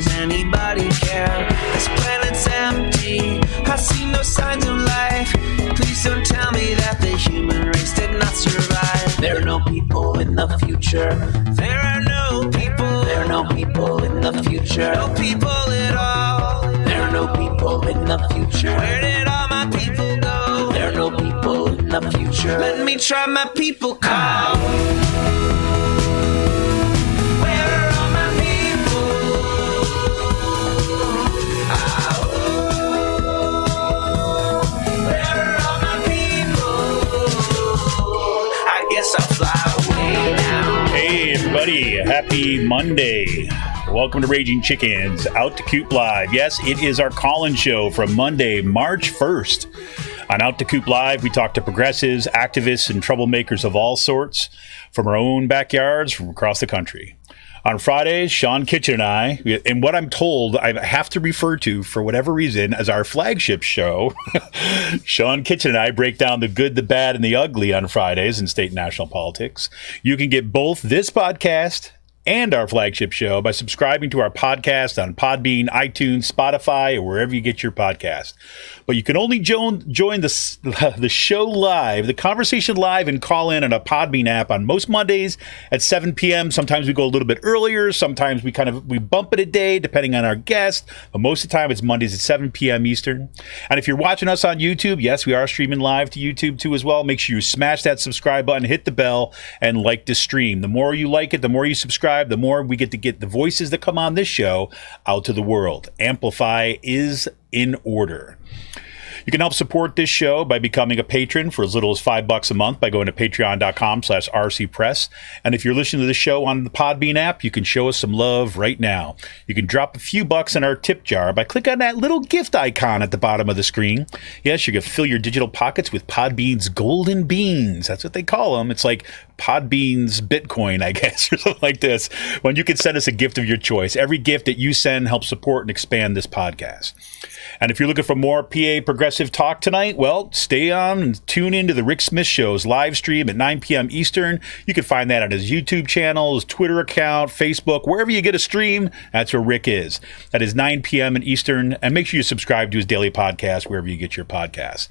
does anybody care? This planet's empty, I see no signs of life. Please don't tell me that the human race did not survive. There are no people in the future. There are no people. There are no people in the future. No people at all. There are no people in the future. Where did all my people go? There are no people in the future. Let me try my people call. Hey everybody, happy Monday. Welcome to Raging Chickens, Out to Coop Live. Yes, it is our call-in show from Monday, March 1st. On Out to Coop Live, we talk to progressives, activists, and troublemakers of all sorts from our own backyards from across the country. On Fridays, Sean Kitchen and I, and what I'm told I have to refer to for whatever reason as our flagship show, Sean Kitchen and I break down the good, the bad, and the ugly on Fridays in state and national politics. You can get both this podcast and our flagship show by subscribing to our podcast on Podbean, iTunes, Spotify, or wherever you get your podcast. But you can only join the show live, the conversation live, and call in on a Podbean app on most Mondays at 7 p.m. Sometimes we go a little bit earlier. Sometimes we bump it a day depending on our guest. But most of the time it's Mondays at 7 p.m. Eastern. And if you're watching us on YouTube, yes, we are streaming live to YouTube too as well. Make sure you smash that subscribe button, hit the bell, and like the stream. The more you like it, the more you subscribe, the more we get to get the voices that come on this show out to the world. Amplify is in order. You can help support this show by becoming a patron for as little as $5 a month by going to patreon.com/rcpress. And if you're listening to the show on the Podbean app, you can show us some love right now. You can drop a few bucks in our tip jar by clicking on that little gift icon at the bottom of the screen. Yes, you can fill your digital pockets with Podbean's golden beans. That's what they call them. It's like Podbean's Bitcoin, I guess, or something like this. When you can send us a gift of your choice. Every gift that you send helps support and expand this podcast. And if you're looking for more PA progressive talk tonight, well, stay on and tune into the Rick Smith Show's live stream at 9 p.m. Eastern. You can find that on his YouTube channel, his Twitter account, Facebook, wherever you get a stream, that's where Rick is. That is 9 p.m. in Eastern. And make sure you subscribe to his daily podcast wherever you get your podcast.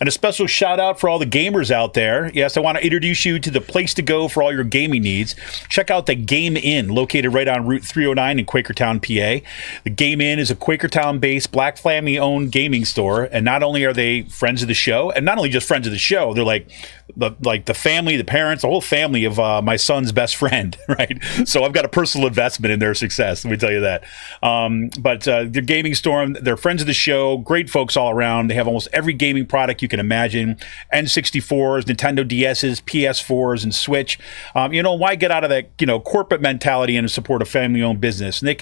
And a special shout out for all the gamers out there. Yes, I want to introduce you to the place to go for all your gaming needs. Check out the Game Inn, located right on Route 309 in Quakertown, PA. The Game Inn is a Quakertown-based, Black family-owned gaming store. And not only are they friends of the show, and not only just friends of the show, they're like the family, the parents, the whole family of my son's best friend, right? So I've got a personal investment in their success, let me tell you that. But the gaming store, they're friends of the show, great folks all around. They have almost every gaming product you can imagine. N64s, Nintendo DSs, PS4s, and Switch. Why get out of that, corporate mentality and support a family-owned business? And they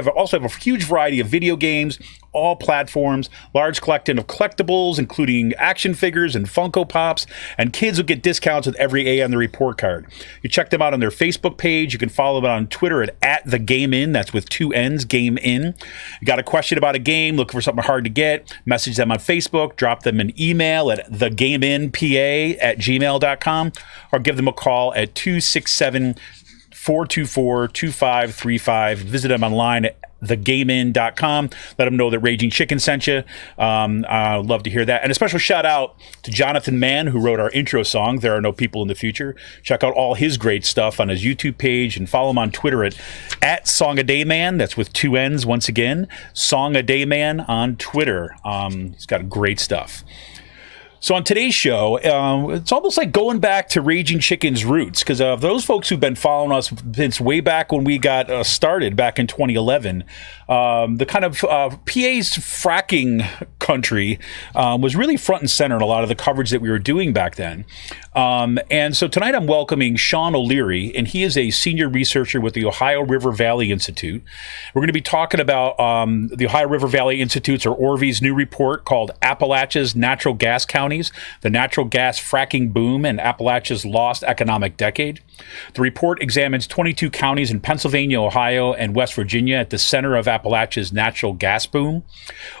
also have a huge variety of video games, all platforms, large collection of collectibles, including action figures and Funko Pops, and kids will get discounts with every A on the report card. You check them out on their Facebook page. You can follow them on Twitter at the Game Inn. That's with 2 N's, Game Inn. You got a question about a game, looking for something hard to get, message them on Facebook, drop them an email at thegameinpa@gmail.com, or give them a call at 267-424-2535. Visit them online at thegamein.com. Let them know that Raging Chicken sent you. I'd love to hear that. And a special shout out to Jonathan Mann, who wrote our intro song, There Are No People in the Future. Check out all his great stuff on his YouTube page and follow him on Twitter at Songadayman. That's with 2 N's once again. Songadayman on Twitter. He's got great stuff. So on today's show, it's almost like going back to Raging Chicken's roots, because those folks who've been following us since way back when we got started back in 2011, the kind of PA's fracking country was really front and center in a lot of the coverage that we were doing back then. And so tonight I'm welcoming Sean O'Leary, and he is a senior researcher with the Ohio River Valley Institute. We're going to be talking about the Ohio River Valley Institute's, or ORVI's, new report called Appalachia's Natural Gas Counties, the Natural Gas Fracking Boom and Appalachia's Lost Economic Decade. The report examines 22 counties in Pennsylvania, Ohio, and West Virginia at the center of Appalachia's natural gas boom.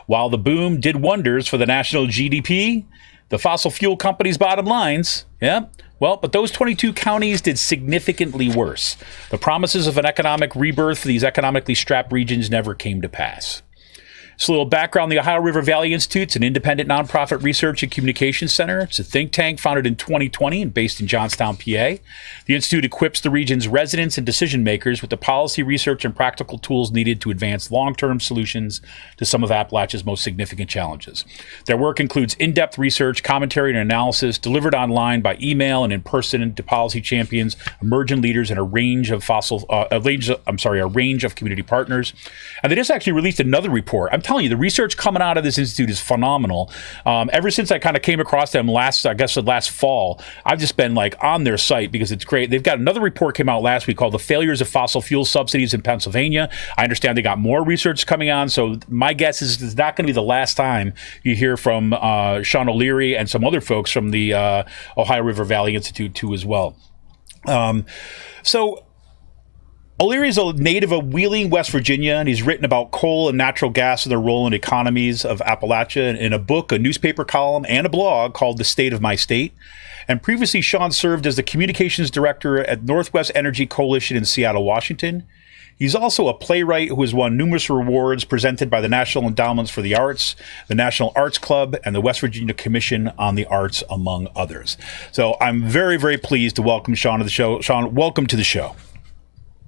While the boom did wonders for the national GDP, the fossil fuel companies' bottom lines. Yeah. Well, but those 22 counties did significantly worse. The promises of an economic rebirth for these economically strapped regions never came to pass. So a little background, the Ohio River Valley Institute is an independent nonprofit research and communications center. It's a think tank founded in 2020 and based in Johnstown, PA. The Institute equips the region's residents and decision makers with the policy research and practical tools needed to advance long-term solutions to some of Appalachia's most significant challenges. Their work includes in-depth research, commentary, and analysis delivered online by email and in person to policy champions, emergent leaders, and a range of community partners. And they just actually released another report. I'm telling you, the research coming out of this institute is phenomenal. Ever since I kind of came across them last fall, I've just been like on their site because it's great. They've got another report came out last week called "The Failures of Fossil Fuel Subsidies in Pennsylvania." I understand they got more research coming on, so my guess is it's not going to be the last time you hear from Sean O'Leary and some other folks from the Ohio River Valley Institute too as well. So O'Leary is a native of Wheeling, West Virginia, and he's written about coal and natural gas and their role in economies of Appalachia in a book, a newspaper column, and a blog called The State of My State. And previously, Sean served as the communications director at Northwest Energy Coalition in Seattle, Washington. He's also a playwright who has won numerous awards presented by the National Endowments for the Arts, the National Arts Club, and the West Virginia Commission on the Arts, among others. So I'm very, very pleased to welcome Sean to the show. Sean, welcome to the show.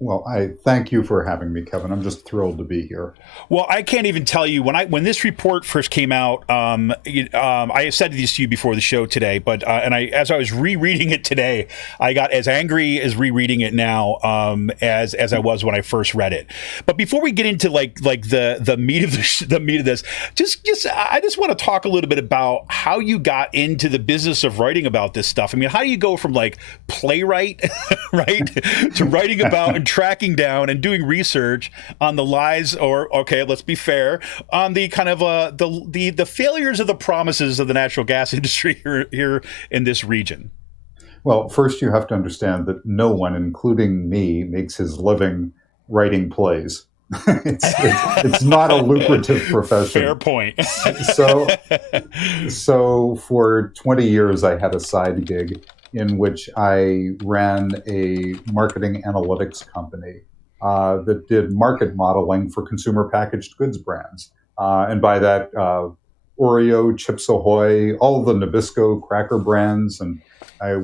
Well, I thank you for having me, Kevin. I'm just thrilled to be here. Well, I can't even tell you when this report first came out. I said this to you before the show today, but as I was rereading it today, I got as angry as rereading it now as I was when I first read it. But before we get into like the meat of this, I just want to talk a little bit about how you got into the business of writing about this stuff. I mean, how do you go from like playwright, right, to writing about and tracking down and doing research on the lies, or okay, let's be fair, on the kind of the failures of the promises of the natural gas industry here in this region? Well, first you have to understand that no one, including me, makes his living writing plays. It's not a lucrative profession. Fair point. So for 20 years, I had a side gig in which I ran a marketing analytics company that did market modeling for consumer packaged goods brands. And by that, Oreo, Chips Ahoy, all the Nabisco cracker brands. And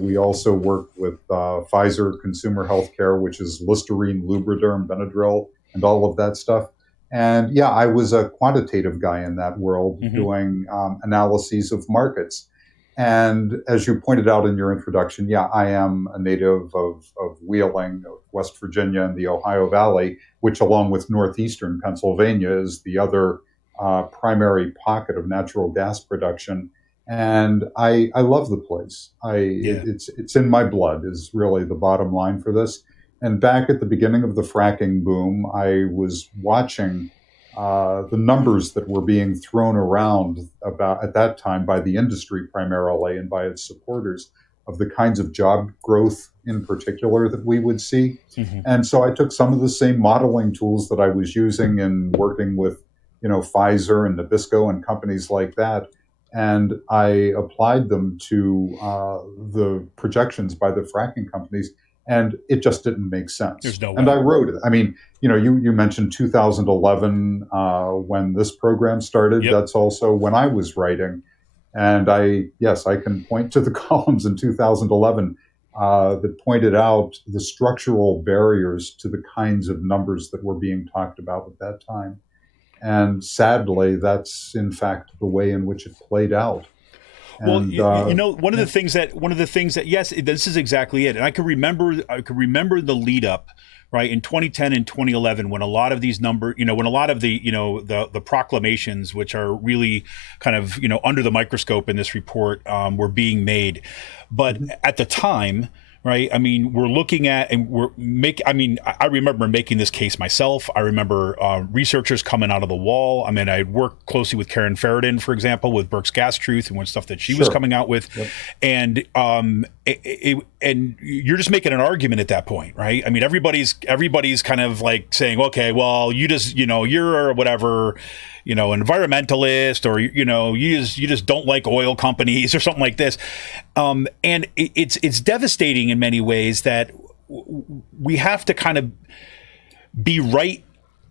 we also worked with Pfizer Consumer Healthcare, which is Listerine, Lubriderm, Benadryl, and all of that stuff. And yeah, I was a quantitative guy in that world, doing analyses of markets. And as you pointed out in your introduction, yeah, I am a native of Wheeling, of West Virginia, and the Ohio Valley, which along with northeastern Pennsylvania is the other primary pocket of natural gas production. And I love the place. It's in my blood is really the bottom line for this. And back at the beginning of the fracking boom, I was watching the numbers that were being thrown around about at that time by the industry primarily and by its supporters of the kinds of job growth in particular that we would see. And so I took some of the same modeling tools that I was using in working with, Pfizer and Nabisco and companies like that. And I applied them to the projections by the fracking companies. And it just didn't make sense. There's no way. And I wrote it. I mean, you mentioned 2011 when this program started. Yep. That's also when I was writing. And I can point to the columns in 2011 that pointed out the structural barriers to the kinds of numbers that were being talked about at that time. And sadly, that's in fact the way in which it played out. And, well, one of the things that yes, this is exactly it. And I can remember the lead up, right, in 2010 and 2011 when a lot of these the proclamations, which are really kind of under the microscope in this report, were being made. But at the time, right, I mean, we're looking at and I remember making this case myself. I remember researchers coming out of the wall. I mean, I worked closely with Karen Ferritin, for example, with Burke's Gas Truth and stuff that she was coming out with. Yep. And and you're just making an argument at that point, right? I mean, everybody's kind of like saying, okay, well, you just, you're whatever, environmentalist, or you just don't like oil companies or something like this. And it's devastating in many ways that we have to kind of be right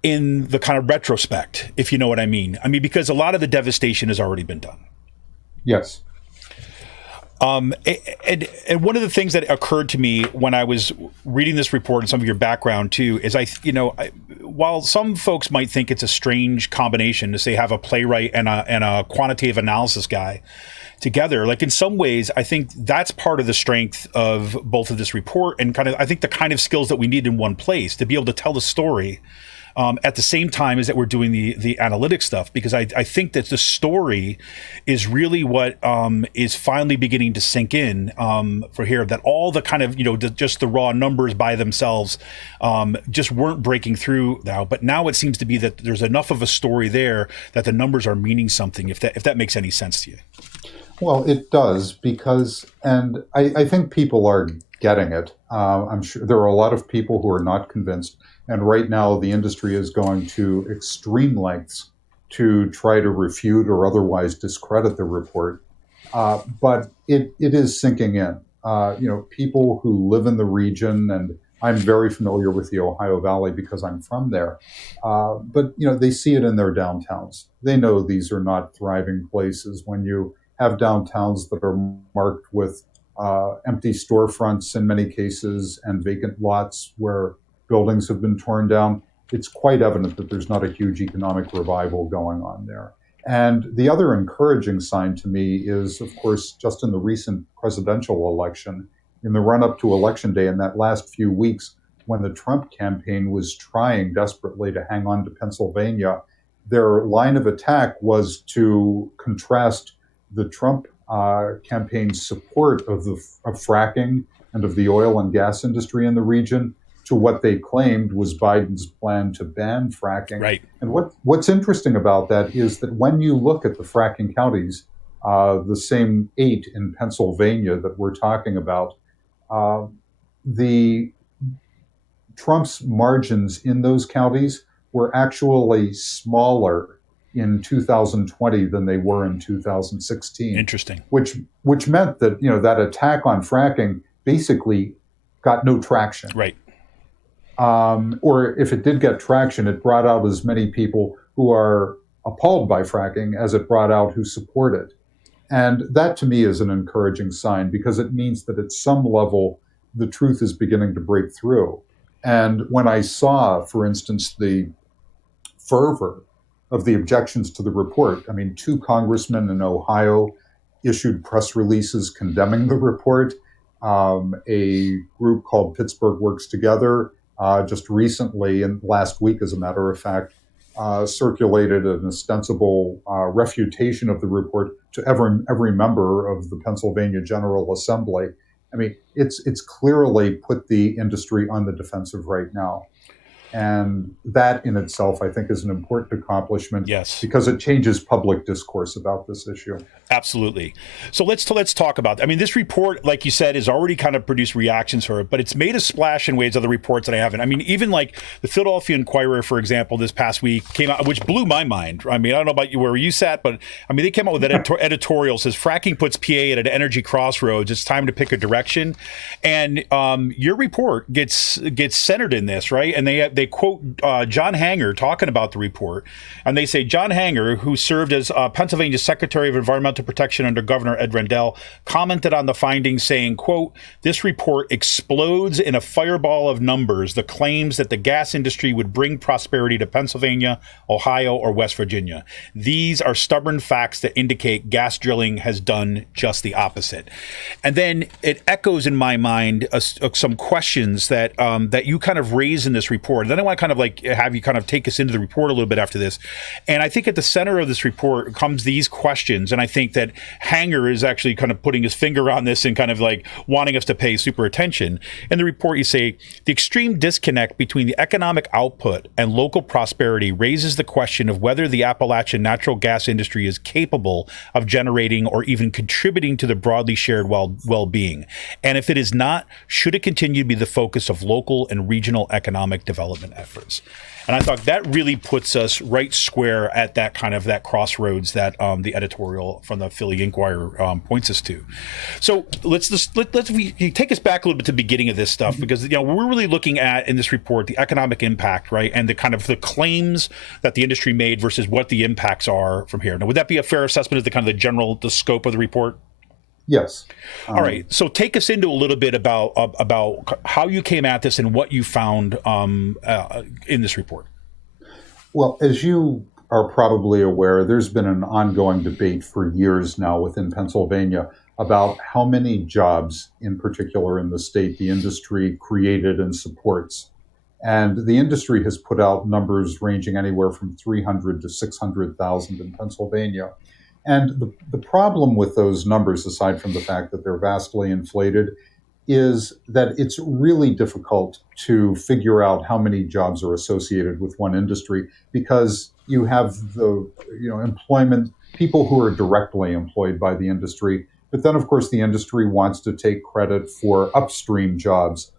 in the kind of retrospect, if you know what I mean. I mean, because a lot of the devastation has already been done. Yes. And one of the things that occurred to me when I was reading this report and some of your background too is while some folks might think it's a strange combination to say have a playwright and a quantitative analysis guy together, like in some ways, I think that's part of the strength of both of this report, and I think the kind of skills that we need in one place to be able to tell the story at the same time as that we're doing the analytic stuff, because I think that the story is really what is finally beginning to sink in for here, that all the kind of, just the raw numbers by themselves just weren't breaking through now. But now it seems to be that there's enough of a story there that the numbers are meaning something, if that makes any sense to you. Well, it does, because, and I think people are getting it. I'm sure there are a lot of people who are not convinced. And right now, the industry is going to extreme lengths to try to refute or otherwise discredit the report. But it is sinking in. People who live in the region, and I'm very familiar with the Ohio Valley because I'm from there. But they see it in their downtowns. They know these are not thriving places. When you have downtowns that are marked with empty storefronts in many cases and vacant lots where buildings have been torn down, it's quite evident that there's not a huge economic revival going on there. And the other encouraging sign to me is, of course, just in the recent presidential election, in the run-up to Election Day, in that last few weeks, when the Trump campaign was trying desperately to hang on to Pennsylvania, their line of attack was to contrast the Trump campaign's support of fracking and of the oil and gas industry in the region to what they claimed was Biden's plan to ban fracking. Right. And what's interesting about that is that when you look at the fracking counties, the same 8 in Pennsylvania that we're talking about, the Trump's margins in those counties were actually smaller in 2020 than they were in 2016. Interesting. Which meant that that attack on fracking basically got no traction. Right. Or if it did get traction, it brought out as many people who are appalled by fracking as it brought out who support it. And that to me is an encouraging sign, because it means that at some level, the truth is beginning to break through. And when I saw, for instance, the fervor of the objections to the report, 2 congressmen in Ohio issued press releases condemning the report. A group called Pittsburgh Works Together just recently, and last week, as a matter of fact, circulated an ostensible refutation of the report to every member of the Pennsylvania General Assembly. It's clearly put the industry on the defensive right now. And that in itself, I think, is an important accomplishment. Yes. Because it changes public discourse about this issue. Absolutely. So let's talk about that. This report, like you said, has already kind of produced reactions for it, but it's made a splash in ways other reports that I haven't. Even like the Philadelphia Inquirer, for example, this past week came out, which blew my mind. I don't know about you, where you sat, but they came out with that editorial says fracking puts PA at an energy crossroads. It's time to pick a direction. And your report gets centered in this, right? And they quote John Hanger talking about the report, and they say John Hanger, who served as Pennsylvania Secretary of Environmental Protection under Governor Ed Rendell, commented on the findings saying, quote, "This report explodes in a fireball of numbers the claims that the gas industry would bring prosperity to Pennsylvania, Ohio, or West Virginia. These are stubborn facts that indicate gas drilling has done just the opposite." And then it echoes in my mind some questions that you kind of raise in this report. Then I want to kind of like have you kind of take us into the report a little bit after this. And I think at the center of this report comes these questions. And I think that Hanger is actually kind of putting his finger on this and kind of like wanting us to pay super attention. In the report, you say, the extreme disconnect between the economic output and local prosperity raises the question of whether the Appalachian natural gas industry is capable of generating or even contributing to the broadly shared well-being. And if it is not, should it continue to be the focus of local and regional economic development efforts? And I thought that really puts us right square at that kind of that crossroads that the editorial from the Philly Inquirer points us to. So let's take us back a little bit to the beginning of this stuff, because we're really looking at in this report the economic impact, right, and the kind of the claims that the industry made versus what the impacts are from here. Now, would that be a fair assessment of the kind of the scope of the report? Yes. All right. So take us into a little bit about how you came at this and what you found in this report. Well, as you are probably aware, there's been an ongoing debate for years now within Pennsylvania about how many jobs, in particular in the state, the industry created and supports. And the industry has put out numbers ranging anywhere from 300 to 600,000 in Pennsylvania. And the problem with those numbers, aside from the fact that they're vastly inflated, is that it's really difficult to figure out how many jobs are associated with one industry, because you have the employment, people who are directly employed by the industry. But then, of course, the industry wants to take credit for upstream jobs,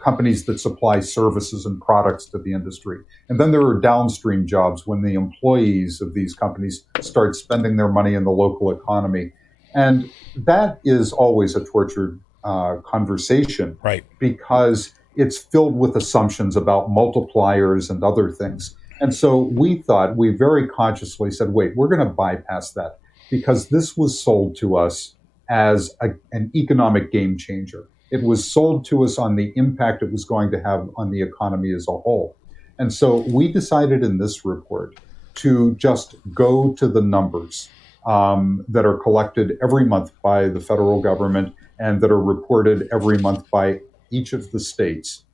companies that supply services and products to the industry. And then there are downstream jobs when the employees of these companies start spending their money in the local economy. And that is always a tortured conversation, right? Because it's filled with assumptions about multipliers and other things. And so we very consciously said, wait, we're going to bypass that, because this was sold to us as an economic game changer. It was sold to us on the impact it was going to have on the economy as a whole. And so we decided in this report to just go to the numbers that are collected every month by the federal government and that are reported every month by each of the states,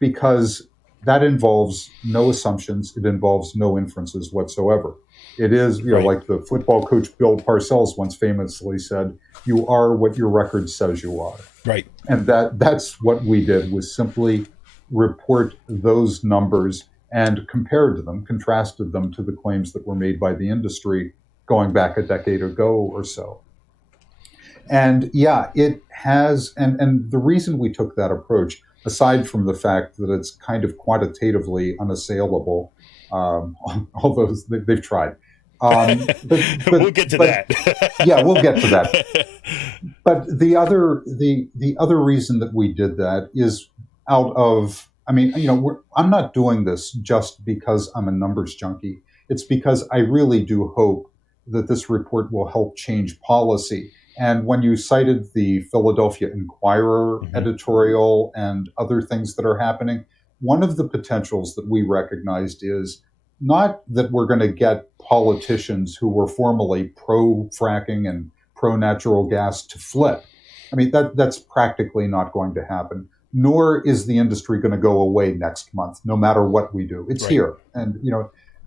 because that involves no assumptions. It involves no inferences whatsoever. It is, right, like the football coach Bill Parcells once famously said, you are what your record says you are. Right. And that's what we did, was simply report those numbers and compared them, contrasted them to the claims that were made by the industry going back a decade ago or so. And yeah, it has, and the reason we took that approach, aside from the fact that it's kind of quantitatively unassailable, although they've tried. We'll get to that. Yeah, we'll get to that. But the other reason that we did that is out of, I'm not doing this just because I'm a numbers junkie. It's because I really do hope that this report will help change policy. And when you cited the Philadelphia Inquirer editorial and other things that are happening, one of the potentials that we recognized is not that we're going to get politicians who were formerly pro-fracking and pro-natural gas to flip. That's practically not going to happen, nor is the industry going to go away next month, no matter what we do. It's right here. And,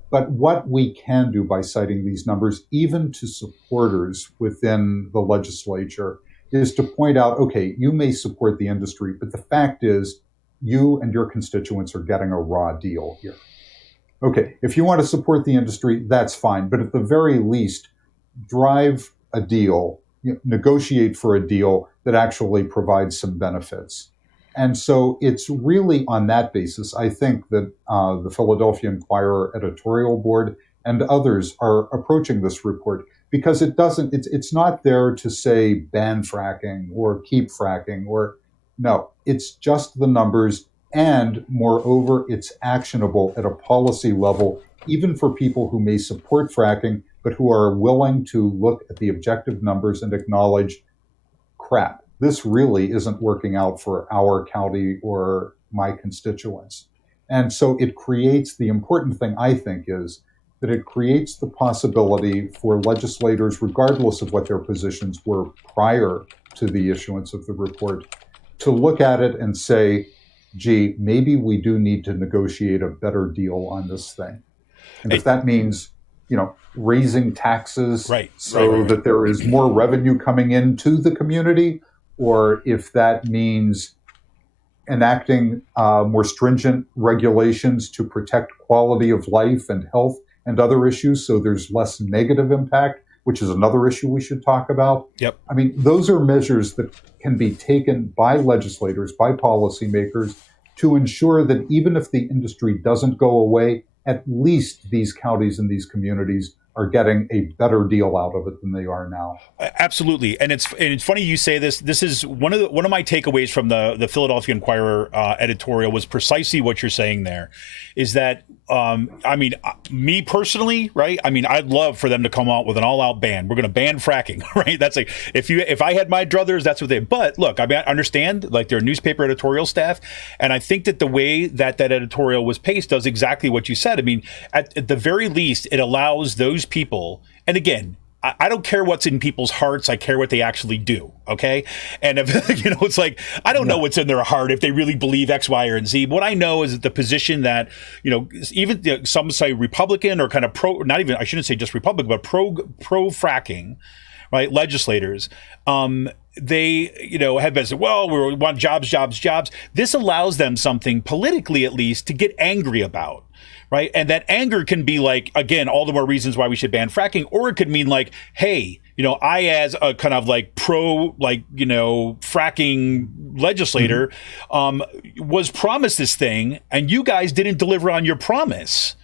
but what we can do by citing these numbers, even to supporters within the legislature, is to point out, okay, you may support the industry, but the fact is you and your constituents are getting a raw deal here. Okay, if you want to support the industry, that's fine. But at the very least, drive a deal, negotiate for a deal that actually provides some benefits. And so it's really on that basis, I think, that the Philadelphia Inquirer editorial board and others are approaching this report, because it's not there to say ban fracking or keep fracking no, it's just the numbers. And moreover, it's actionable at a policy level, even for people who may support fracking, but who are willing to look at the objective numbers and acknowledge, crap, this really isn't working out for our county or my constituents. And so it creates, the important thing, I think, is that it creates the possibility for legislators, regardless of what their positions were prior to the issuance of the report, to look at it and say, gee, maybe we do need to negotiate a better deal on this thing. And if that means, raising taxes that there is more revenue coming into the community, or if that means enacting more stringent regulations to protect quality of life and health and other issues so there's less negative impact, which is another issue we should talk about. Yep. I mean, those are measures that can be taken by legislators, by policymakers, to ensure that even if the industry doesn't go away, at least these counties and these communities are getting a better deal out of it than they are now. Absolutely, and it's funny you say this. This is one of my takeaways from the Philadelphia Inquirer editorial was precisely what you're saying there, is that me personally, right? I mean, I'd love for them to come out with an all-out ban. We're going to ban fracking, right? That's like if I had my druthers, that's what they. But look, I mean, I understand like their newspaper editorial staff, and I think that the way that editorial was paced does exactly what you said. I mean, at the very least, it allows those people, and again, I don't care what's in people's hearts. I care what they actually do. Okay. And if, it's like, I don't know what's in their heart if they really believe X, Y, or Z. What I know is that the position that, even some say Republican or kind of not even, I shouldn't say just Republican, but pro fracking, right? Legislators, they, have been said, well, we want jobs. This allows them something politically, at least, to get angry about. Right. And that anger can be like, again, all the more reasons why we should ban fracking, or it could mean like, hey, I as a kind of like fracking legislator was promised this thing and you guys didn't deliver on your promise.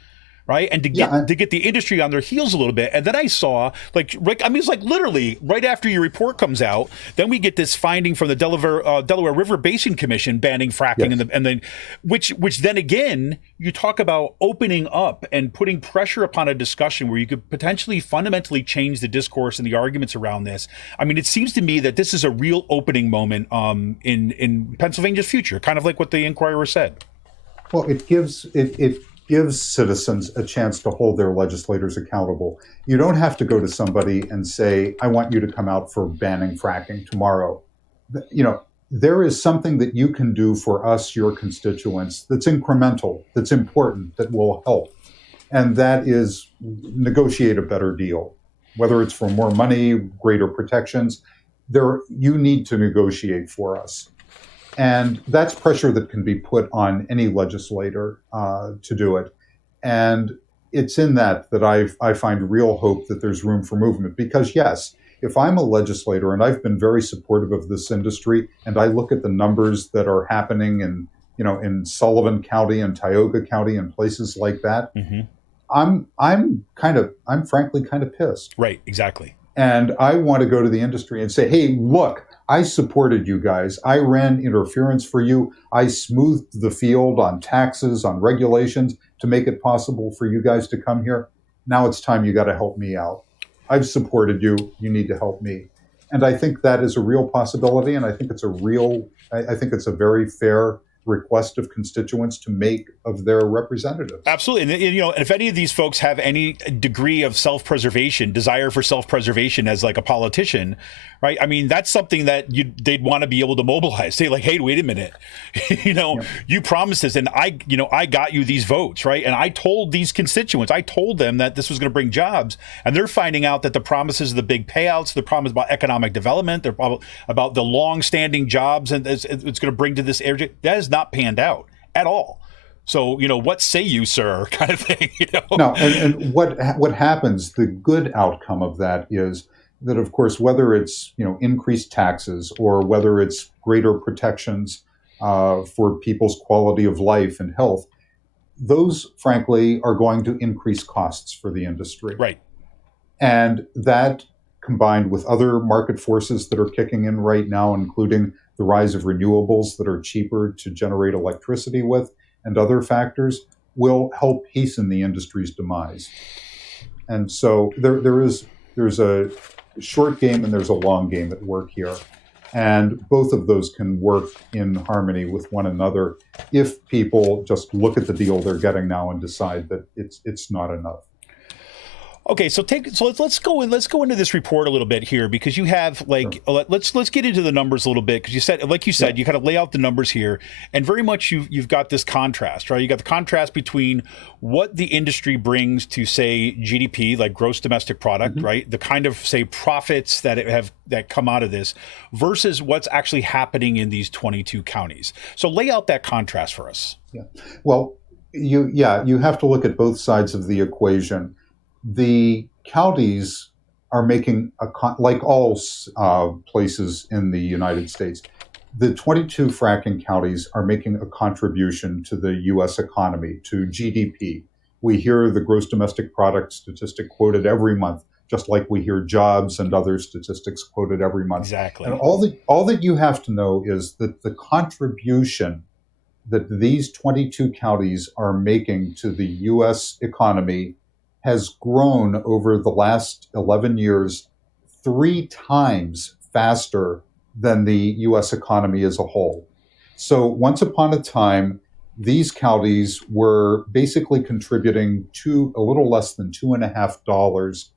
Right. And to get the industry on their heels a little bit. And then I saw like Rick, I mean, it's like literally right after your report comes out, then we get this finding from the Delaware River Basin Commission banning fracking. Yes. And then which then again, you talk about opening up and putting pressure upon a discussion where you could potentially fundamentally change the discourse and the arguments around this. I mean, it seems to me that this is a real opening moment in Pennsylvania's future, kind of like what the Inquirer said. Well, it gives citizens a chance to hold their legislators accountable. You don't have to go to somebody and say, I want you to come out for banning fracking tomorrow. There is something that you can do for us, your constituents, that's incremental, that's important, that will help. And that is negotiate a better deal. Whether it's for more money, greater protections, you need to negotiate for us. And that's pressure that can be put on any legislator to do it. And it's in that I find real hope that there's room for movement. Because yes, if I'm a legislator and I've been very supportive of this industry, and I look at the numbers that are happening in Sullivan County and Tioga County and places like that, I'm frankly kind of pissed. Right, exactly. And I want to go to the industry and say, hey, look, I supported you guys. I ran interference for you. I smoothed the field on taxes, on regulations to make it possible for you guys to come here. Now it's time you got to help me out. I've supported you. You need to help me. And I think that is a real possibility. And I think it's a very fair request of constituents to make of their representatives. Absolutely. And if any of these folks have any degree of desire for self-preservation as like a politician, right? I mean, that's something that they'd want to be able to mobilize. Say like, hey, wait a minute, you promised this and I got you these votes, right? And I told these constituents, I told them that this was going to bring jobs, and they're finding out that the promises of the big payouts, the promise about economic development, they're about the long-standing jobs and it's going to bring to this area, that has not panned out at all. So, what say you, sir, kind of thing, No, and what happens, the good outcome of that is that, of course, whether it's, increased taxes or whether it's greater protections for people's quality of life and health, those, frankly, are going to increase costs for the industry. Right. And that, combined with other market forces that are kicking in right now, including the rise of renewables that are cheaper to generate electricity with, and other factors, will help hasten the industry's demise. And so there's a short game and there's a long game at work here. And both of those can work in harmony with one another if people just look at the deal they're getting now and decide that it's not enough. Okay, so let's go into this report a little bit here, because you have let's get into the numbers a little bit, because you said you kind of lay out the numbers here, and very much you've got this contrast, right? You got the contrast between what the industry brings to, say, GDP, like gross domestic product, right? The kind of, say, profits that come out of this versus what's actually happening in these 22 counties. So lay out that contrast for us. Yeah. Well, you have to look at both sides of the equation. The counties are making, like all places in the United States, the 22 fracking counties are making a contribution to the U.S. economy, to GDP. We hear the gross domestic product statistic quoted every month, just like we hear jobs and other statistics quoted every month. Exactly. And all that you have to know is that the contribution that these 22 counties are making to the U.S. economy has grown over the last 11 years 3 times faster than the U.S. economy as a whole. So once upon a time, these counties were basically contributing to a little less than $2.50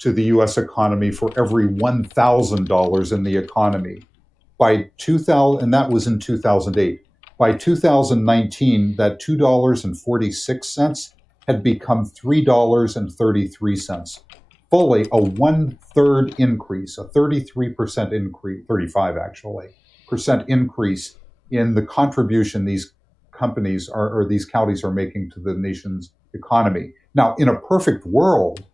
to the U.S. economy for every $1,000 in the economy. By 2000, and that was in 2008. By 2019, that $2.46 had become $3.33, fully a 1/3 increase, a 33% increase, 35 actually, percent increase in the contribution these companies or these counties are making to the nation's economy. Now, in a perfect world,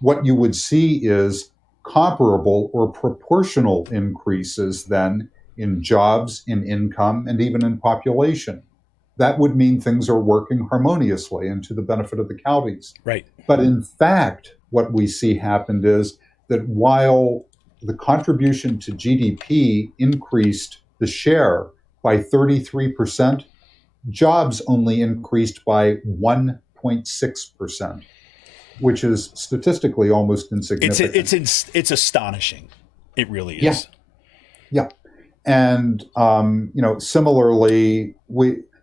what you would see is comparable or proportional increases then in jobs, in income, and even in population. That would mean things are working harmoniously and to the benefit of the counties. Right. But in fact, what we see happened is that while the contribution to GDP increased the share by 33%, jobs only increased by 1.6%, which is statistically almost insignificant. It's astonishing. It really is. Yeah. And, similarly,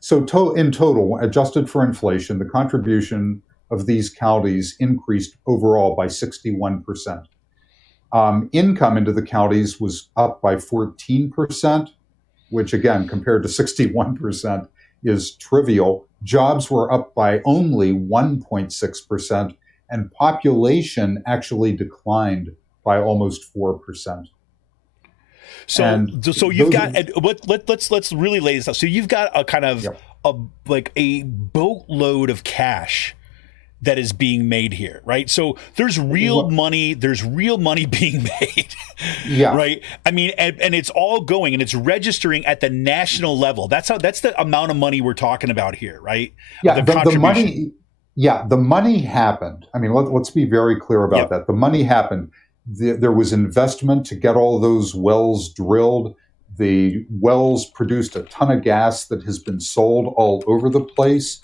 in total, adjusted for inflation, the contribution of these counties increased overall by 61%. Income into the counties was up by 14%, which again, compared to 61%, is trivial. Jobs were up by only 1.6%, and population actually declined by almost 4%. So you've got let's really lay this out. So you've got a kind of a boatload of cash that is being made here, right? So there's real money being made. Yeah. Right? I mean, and it's all going and it's registering at the national level. That's the amount of money we're talking about here, right? Yeah, the money. Yeah, the money happened. I mean, let's be very clear about that. The money happened. There was investment to get all those wells drilled. The wells produced a ton of gas that has been sold all over the place.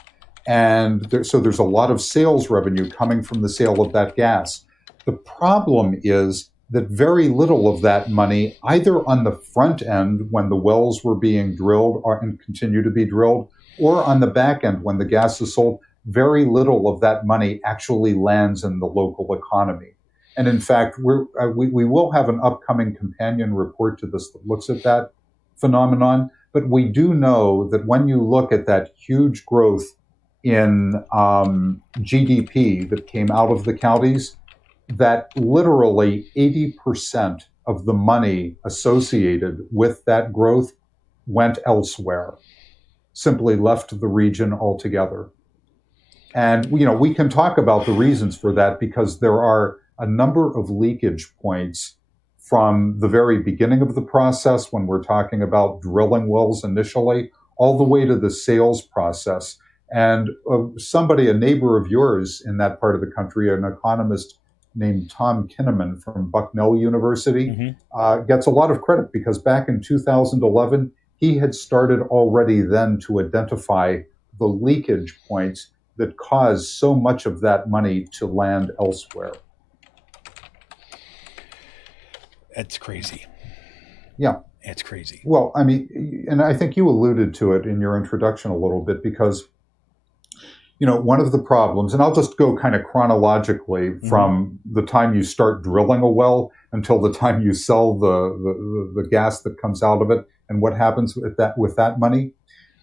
And so there's a lot of sales revenue coming from the sale of that gas. The problem is that very little of that money, either on the front end when the wells were being drilled and continue to be drilled, or on the back end when the gas is sold, very little of that money actually lands in the local economy. And in fact, we will have an upcoming companion report to this that looks at that phenomenon. But we do know that when you look at that huge growth in GDP that came out of the counties, that literally 80% of the money associated with that growth went elsewhere, simply left the region altogether. And, we can talk about the reasons for that because there are a number of leakage points from the very beginning of the process when we're talking about drilling wells initially, all the way to the sales process. And a neighbor of yours in that part of the country, an economist named Tom Kinnaman from Bucknell University, gets a lot of credit because back in 2011, he had started already then to identify the leakage points that caused so much of that money to land elsewhere. That's crazy. Yeah. It's crazy. Well, I mean, and I think you alluded to it in your introduction a little bit because, one of the problems, and I'll just go kind of chronologically from the time you start drilling a well until the time you sell the gas that comes out of it and what happens with that money.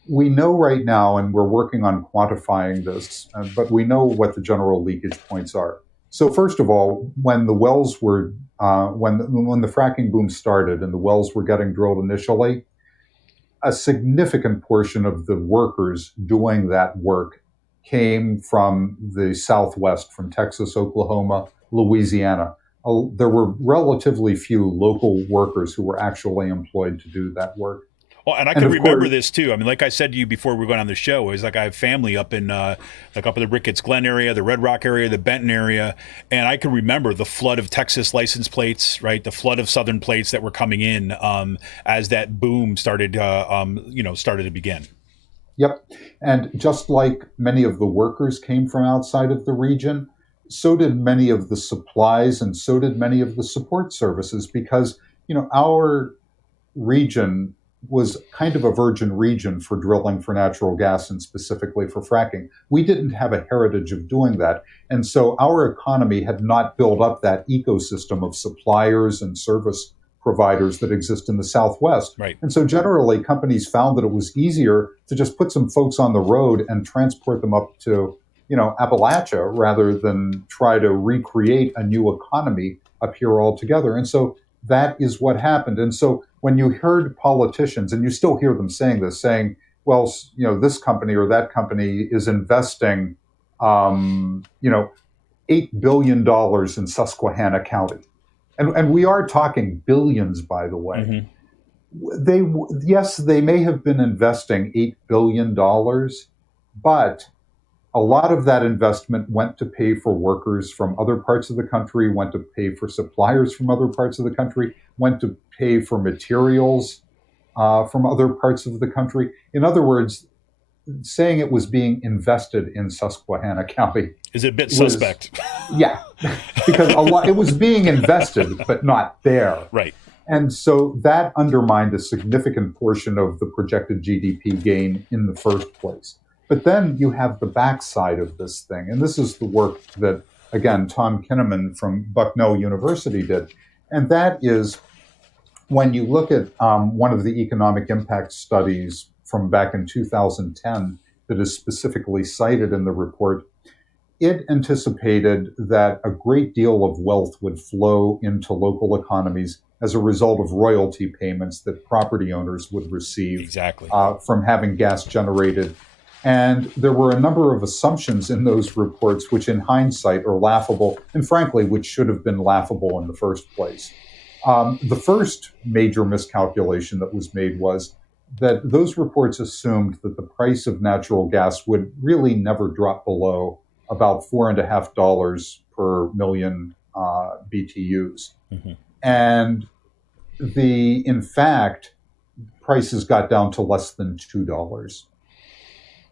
We know right now, and we're working on quantifying this, but we know what the general leakage points are. So first of all, when the wells were, when the fracking boom started and the wells were getting drilled initially, a significant portion of the workers doing that work came from the Southwest, from Texas, Oklahoma, Louisiana. There were relatively few local workers who were actually employed to do that work. Well, and I can remember this too. I mean, like I said to you before we were going on the show, is like I have family up in up in the Ricketts Glen area, the Red Rock area, the Benton area, and I can remember the flood of Texas license plates, right? The flood of Southern plates that were coming in as that boom started, started to begin. Yep, and just like many of the workers came from outside of the region, so did many of the supplies, and so did many of the support services, because our region was kind of a virgin region for drilling for natural gas and specifically for fracking. We didn't have a heritage of doing that. And so our economy had not built up that ecosystem of suppliers and service providers that exist in the Southwest. Right. And so generally companies found that it was easier to just put some folks on the road and transport them up to, Appalachia rather than try to recreate a new economy up here altogether. And so that is what happened. And so when you heard politicians, and you still hear them saying, well, this company or that company is investing, $8 billion in Susquehanna County. And we are talking billions, by the way. Mm-hmm. They may have been investing $8 billion, but a lot of that investment went to pay for workers from other parts of the country, went to pay for suppliers from other parts of the country, went to pay for materials from other parts of the country. In other words, saying it was being invested in Susquehanna County is a bit suspect. Yeah, because it was being invested, but not there. Right. And so that undermined a significant portion of the projected GDP gain in the first place. But then you have the backside of this thing. And this is the work that, again, Tom Kinnaman from Bucknell University did. And that is when you look at one of the economic impact studies from back in 2010 that is specifically cited in the report, it anticipated that a great deal of wealth would flow into local economies as a result of royalty payments that property owners would receive from having gas generated. And there were a number of assumptions in those reports which in hindsight are laughable, and frankly, which should have been laughable in the first place. The first major miscalculation that was made was that those reports assumed that the price of natural gas would really never drop below about $4.50 per million BTUs. Mm-hmm. And in fact, prices got down to less than $2.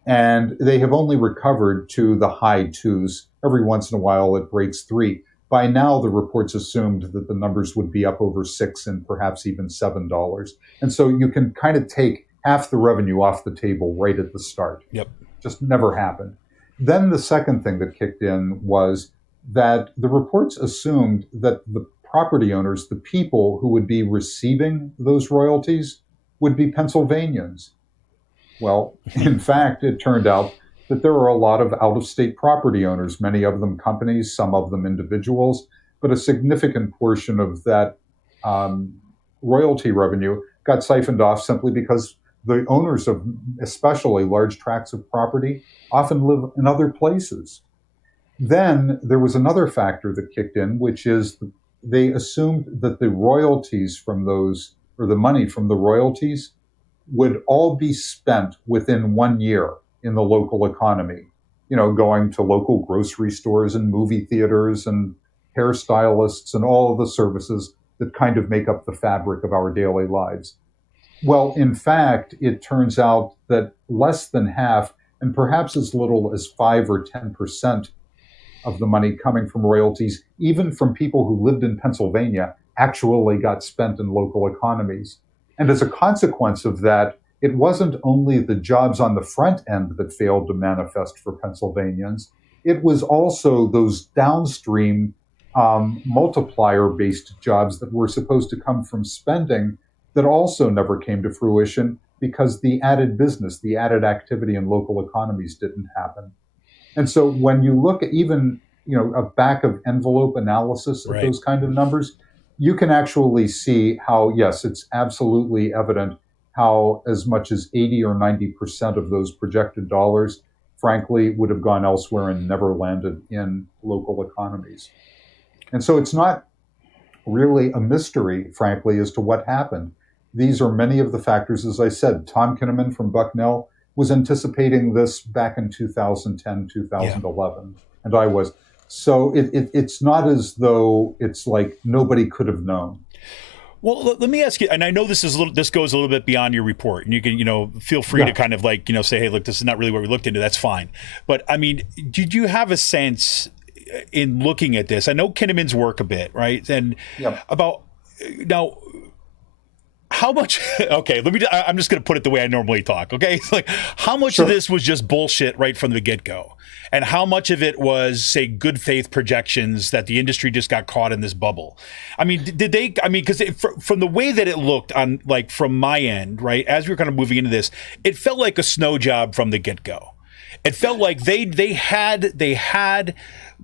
And they have only recovered to the high twos. Every once in a while, it breaks $3. By now, the reports assumed that the numbers would be up over $6 and perhaps even $7. And so you can kind of take half the revenue off the table right at the start. Yep. Just never happened. Then the second thing that kicked in was that the reports assumed that the property owners, the people who would be receiving those royalties, would be Pennsylvanians. Well, in fact, it turned out that there are a lot of out-of-state property owners, many of them companies, some of them individuals, but a significant portion of that royalty revenue got siphoned off simply because the owners of especially large tracts of property often live in other places. Then there was another factor that kicked in, which is they assumed that the royalties from those, or the money from the royalties, would all be spent within 1 year in the local economy, going to local grocery stores and movie theaters and hairstylists and all of the services that kind of make up the fabric of our daily lives. Well, in fact, it turns out that less than half, and perhaps as little as 5 or 10% of the money coming from royalties, even from people who lived in Pennsylvania, actually got spent in local economies. And as a consequence of that, it wasn't only the jobs on the front end that failed to manifest for Pennsylvanians. It was also those downstream multiplier-based jobs that were supposed to come from spending that also never came to fruition because the added business, the added activity in local economies didn't happen. And so when you look at even, a back of envelope analysis of those kind of numbers, you can actually see how, yes, it's absolutely evident how as much as 80 or 90% of those projected dollars, frankly, would have gone elsewhere and never landed in local economies. And so it's not really a mystery, frankly, as to what happened. These are many of the factors, as I said. Tom Kinnaman from Bucknell was anticipating this back in 2010, 2011, and I was. So it's not as though it's like nobody could have known. Well, let me ask you, and I know this goes a little bit beyond your report, and you can, feel free to kind of say, hey, look, this is not really what we looked into. That's fine. But I mean, did you have a sense in looking at this? I know Kinnaman's work a bit, right? And about now, how much? Okay, I'm just going to put it the way I normally talk. Okay, it's like how much of this was just bullshit right from the get-go, and how much of it was, say, good faith projections that the industry just got caught in this bubble? I mean, did they? I mean, because from the way that it looked on, like from my end, right, as we were kind of moving into this, it felt like a snow job from the get-go. It felt like they had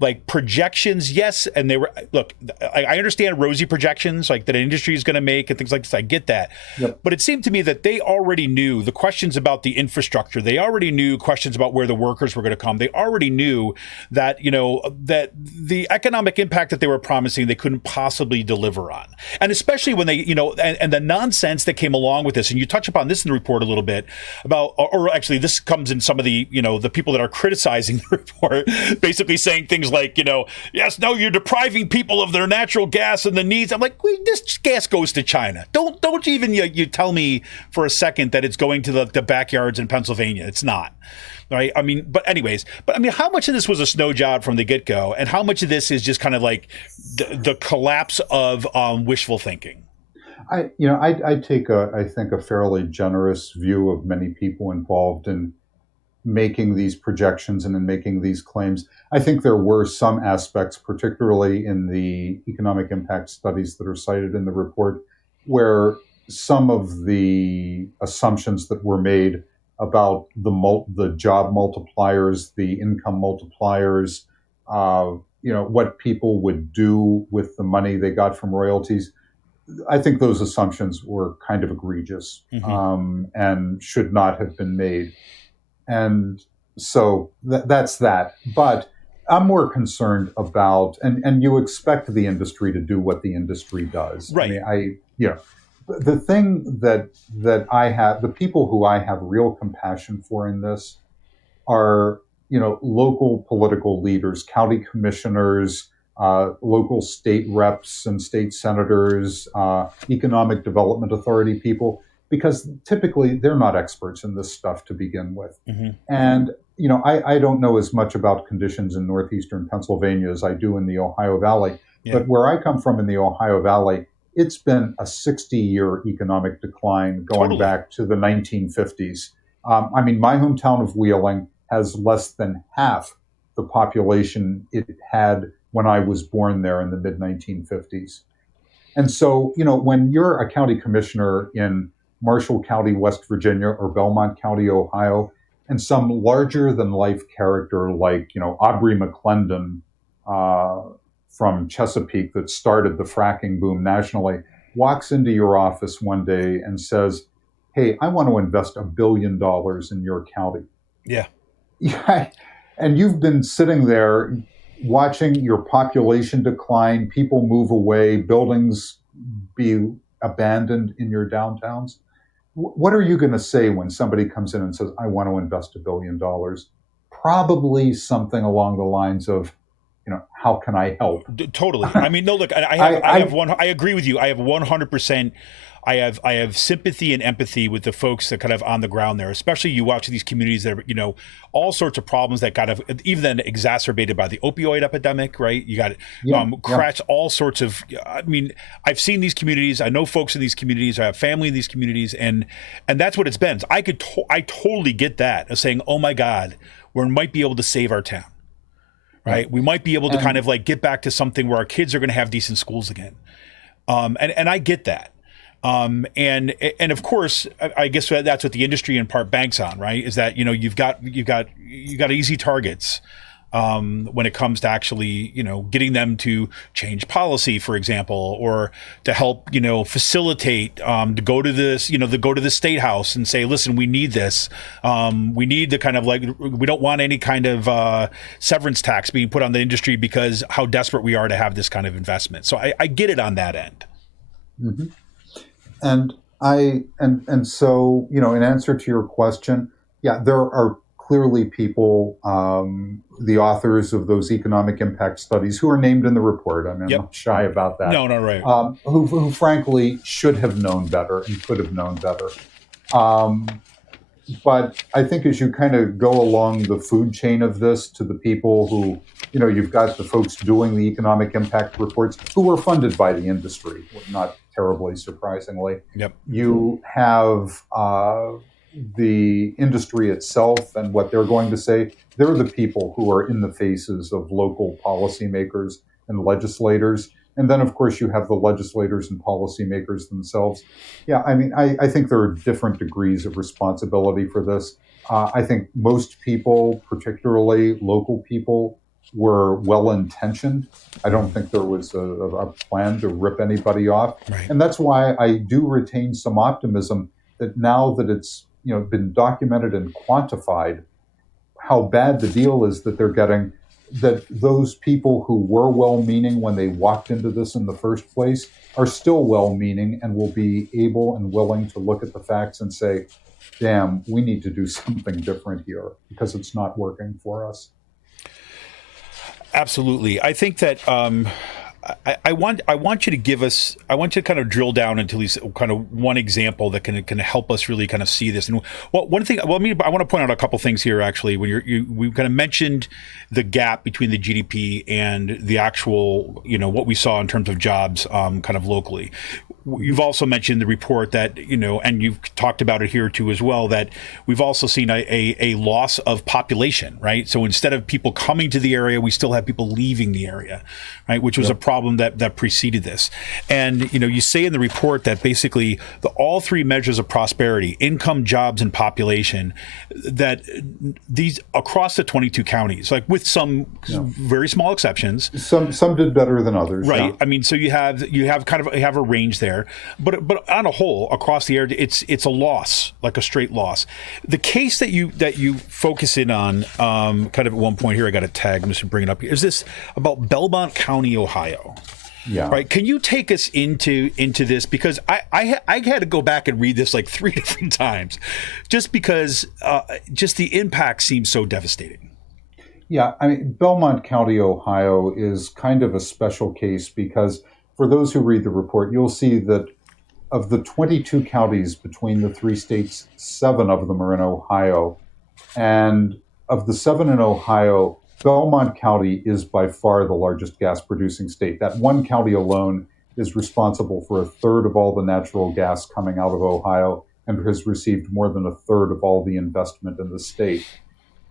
like projections, yes, and they were, look, I understand rosy projections like that an industry is going to make and things like this. I get that. Yep. But it seemed to me that they already knew the questions about the infrastructure. They already knew questions about where the workers were going to come. They already knew that, that the economic impact that they were promising, they couldn't possibly deliver on. And especially when they, and the nonsense that came along with this, and you touch upon this in the report a little bit about, or actually this comes in some of the, the people that are criticizing the report, basically saying things like, yes, no, you're depriving people of their natural gas and the needs. I'm like, wait, this gas goes to China. Don't even you tell me for a second that it's going to the backyards in Pennsylvania. It's not. Right. I mean, but how much of this was a snow job from the get-go, and how much of this is just kind of like the collapse of wishful thinking? I take I think a fairly generous view of many people involved in making these projections and in making these claims. I think there were some aspects, particularly in the economic impact studies that are cited in the report, where some of the assumptions that were made about the job multipliers, the income multipliers, what people would do with the money they got from royalties, I think those assumptions were kind of egregious, and should not have been made. And so that's that. But I'm more concerned about, and you expect the industry to do what the industry does. Right. I mean, the thing that I have, the people who I have real compassion for in this are, local political leaders, county commissioners, local state reps and state senators, economic development authority people, because typically they're not experts in this stuff to begin with. And, I don't know as much about conditions in northeastern Pennsylvania as I do in the Ohio Valley. Yeah. But where I come from in the Ohio Valley, it's been a 60-year economic decline going back to the 1950s. My hometown of Wheeling has less than half the population it had when I was born there in the mid-1950s. And so, when you're a county commissioner in Marshall County, West Virginia, or Belmont County, Ohio, and some larger-than-life character like, Aubrey McClendon from Chesapeake that started the fracking boom nationally walks into your office one day and says, hey, I want to invest $1 billion in your county. Yeah. And you've been sitting there watching your population decline, people move away, buildings be abandoned in your downtowns. What are you going to say when somebody comes in and says, I want to invest $1 billion? Probably something along the lines of, how can I help? Totally. I mean, no, look, I agree with you. I have 100%. I have sympathy and empathy with the folks that kind of on the ground there, especially you watch these communities that are, all sorts of problems that kind of even then exacerbated by the opioid epidemic, right? You got all sorts of, I mean, I've seen these communities. I know folks in these communities. I have family in these communities, and that's what it's been. So I totally get that of saying, oh my God, we might be able to save our town, right? We might be able to kind of like get back to something where our kids are going to have decent schools again. And I get that. And of course, I guess that's what the industry in part banks on, right? Is that, you've got easy targets, when it comes to actually, getting them to change policy, for example, or to help, facilitate, to go to this, to go to the state house and say, listen, we need this. We need the kind of we don't want any kind of, severance tax being put on the industry because how desperate we are to have this kind of investment. So I get it on that end. Mm-hmm. And so, in answer to your question, there are clearly people, the authors of those economic impact studies who are named in the report. I mean, I'm not shy about that. No, right. Who frankly should have known better and could have known better. But I think as you kind of go along the food chain of this to the people who, you've got the folks doing the economic impact reports who were funded by the industry, not terribly surprisingly. Yep. You have the industry itself and what they're going to say. They're the people who are in the faces of local policymakers and legislators. And then, of course, you have the legislators and policymakers themselves. I mean, I think there are different degrees of responsibility for this. I think most people, particularly local people, were well-intentioned. I don't think there was a plan to rip anybody off. Right. And that's why I do retain some optimism that now that it's been documented and quantified how bad the deal is that they're getting, that those people who were well-meaning when they walked into this in the first place are still well-meaning and will be able and willing to look at the facts and say, damn, we need to do something different here because it's not working for us. Absolutely. I think that I want you to give us, I want you to kind of drill down into at least kind of one example that can help us really kind of see this. And one thing, I want to point out a couple things here actually. When we kind of mentioned the gap between the GDP and the actual, what we saw in terms of jobs, kind of locally. You've also mentioned the report that, and you've talked about it here too as well, that we've also seen a loss of population, right? So instead of people coming to the area, we still have people leaving the area, right? Which was a problem that preceded this. And, you say in the report that basically all three measures of prosperity, income, jobs, and population, that these across the 22 counties, like with some very small exceptions. Some did better than others. Right. Yeah. I mean, so you have a range there. But on a whole, across the area, it's a loss, like a straight loss. The case that you focus in on, kind of at one point here, I got a tag. I'm just bringing it up here. Is this about Belmont County, Ohio? Yeah. Right. Can you take us into this? Because I had to go back and read this like 3 different times, just because just the impact seems so devastating. Yeah. I mean, Belmont County, Ohio is kind of a special case because for those who read the report, you'll see that of the 22 counties between the three states, 7 of them are in Ohio. And of the 7 in Ohio, Belmont County is by far the largest gas producing state. That one county alone is responsible for 1/3 of all the natural gas coming out of Ohio and has received more than 1/3 of all the investment in the state.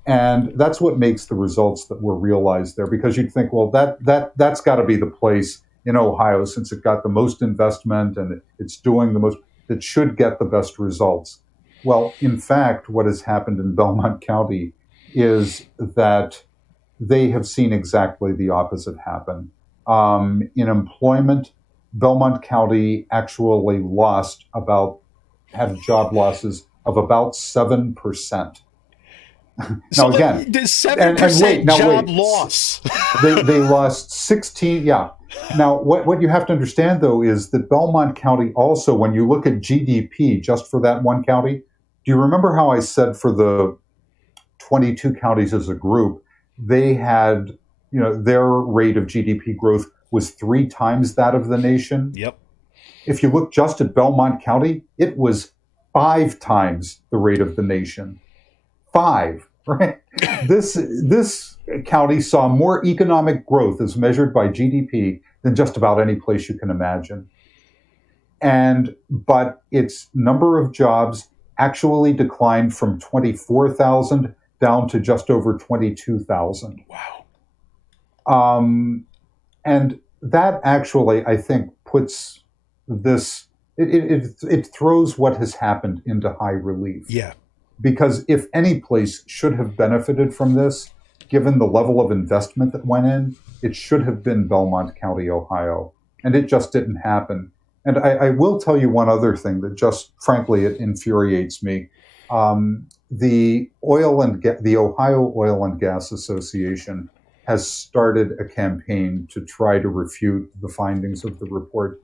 And that's what makes the results that were realized there, because you'd think, well, that's got to be the place in Ohio, since it got the most investment and it's doing the most, that should get the best results. Well, in fact, what has happened in Belmont County is that they have seen exactly the opposite happen. In employment, Belmont County actually had job losses of about 7%. So now again, the 7% job loss. they lost 16. Yeah. Now, what you have to understand, though, is that Belmont County also, when you look at GDP just for that one county, do you remember how I said for the 22 counties as a group, they had their rate of GDP growth was 3 times that of the nation. Yep. If you look just at Belmont County, it was 5 times the rate of the nation. 5, right? This county saw more economic growth as measured by GDP than just about any place you can imagine. But its number of jobs actually declined from 24,000 down to just over 22,000. Wow. And that actually, I think, puts this, it throws what has happened into high relief. Yeah. Because if any place should have benefited from this, given the level of investment that went in, it should have been Belmont County, Ohio. And it just didn't happen. And I will tell you one other thing that just, frankly, it infuriates me. The Ohio Oil and Gas Association has started a campaign to try to refute the findings of the report.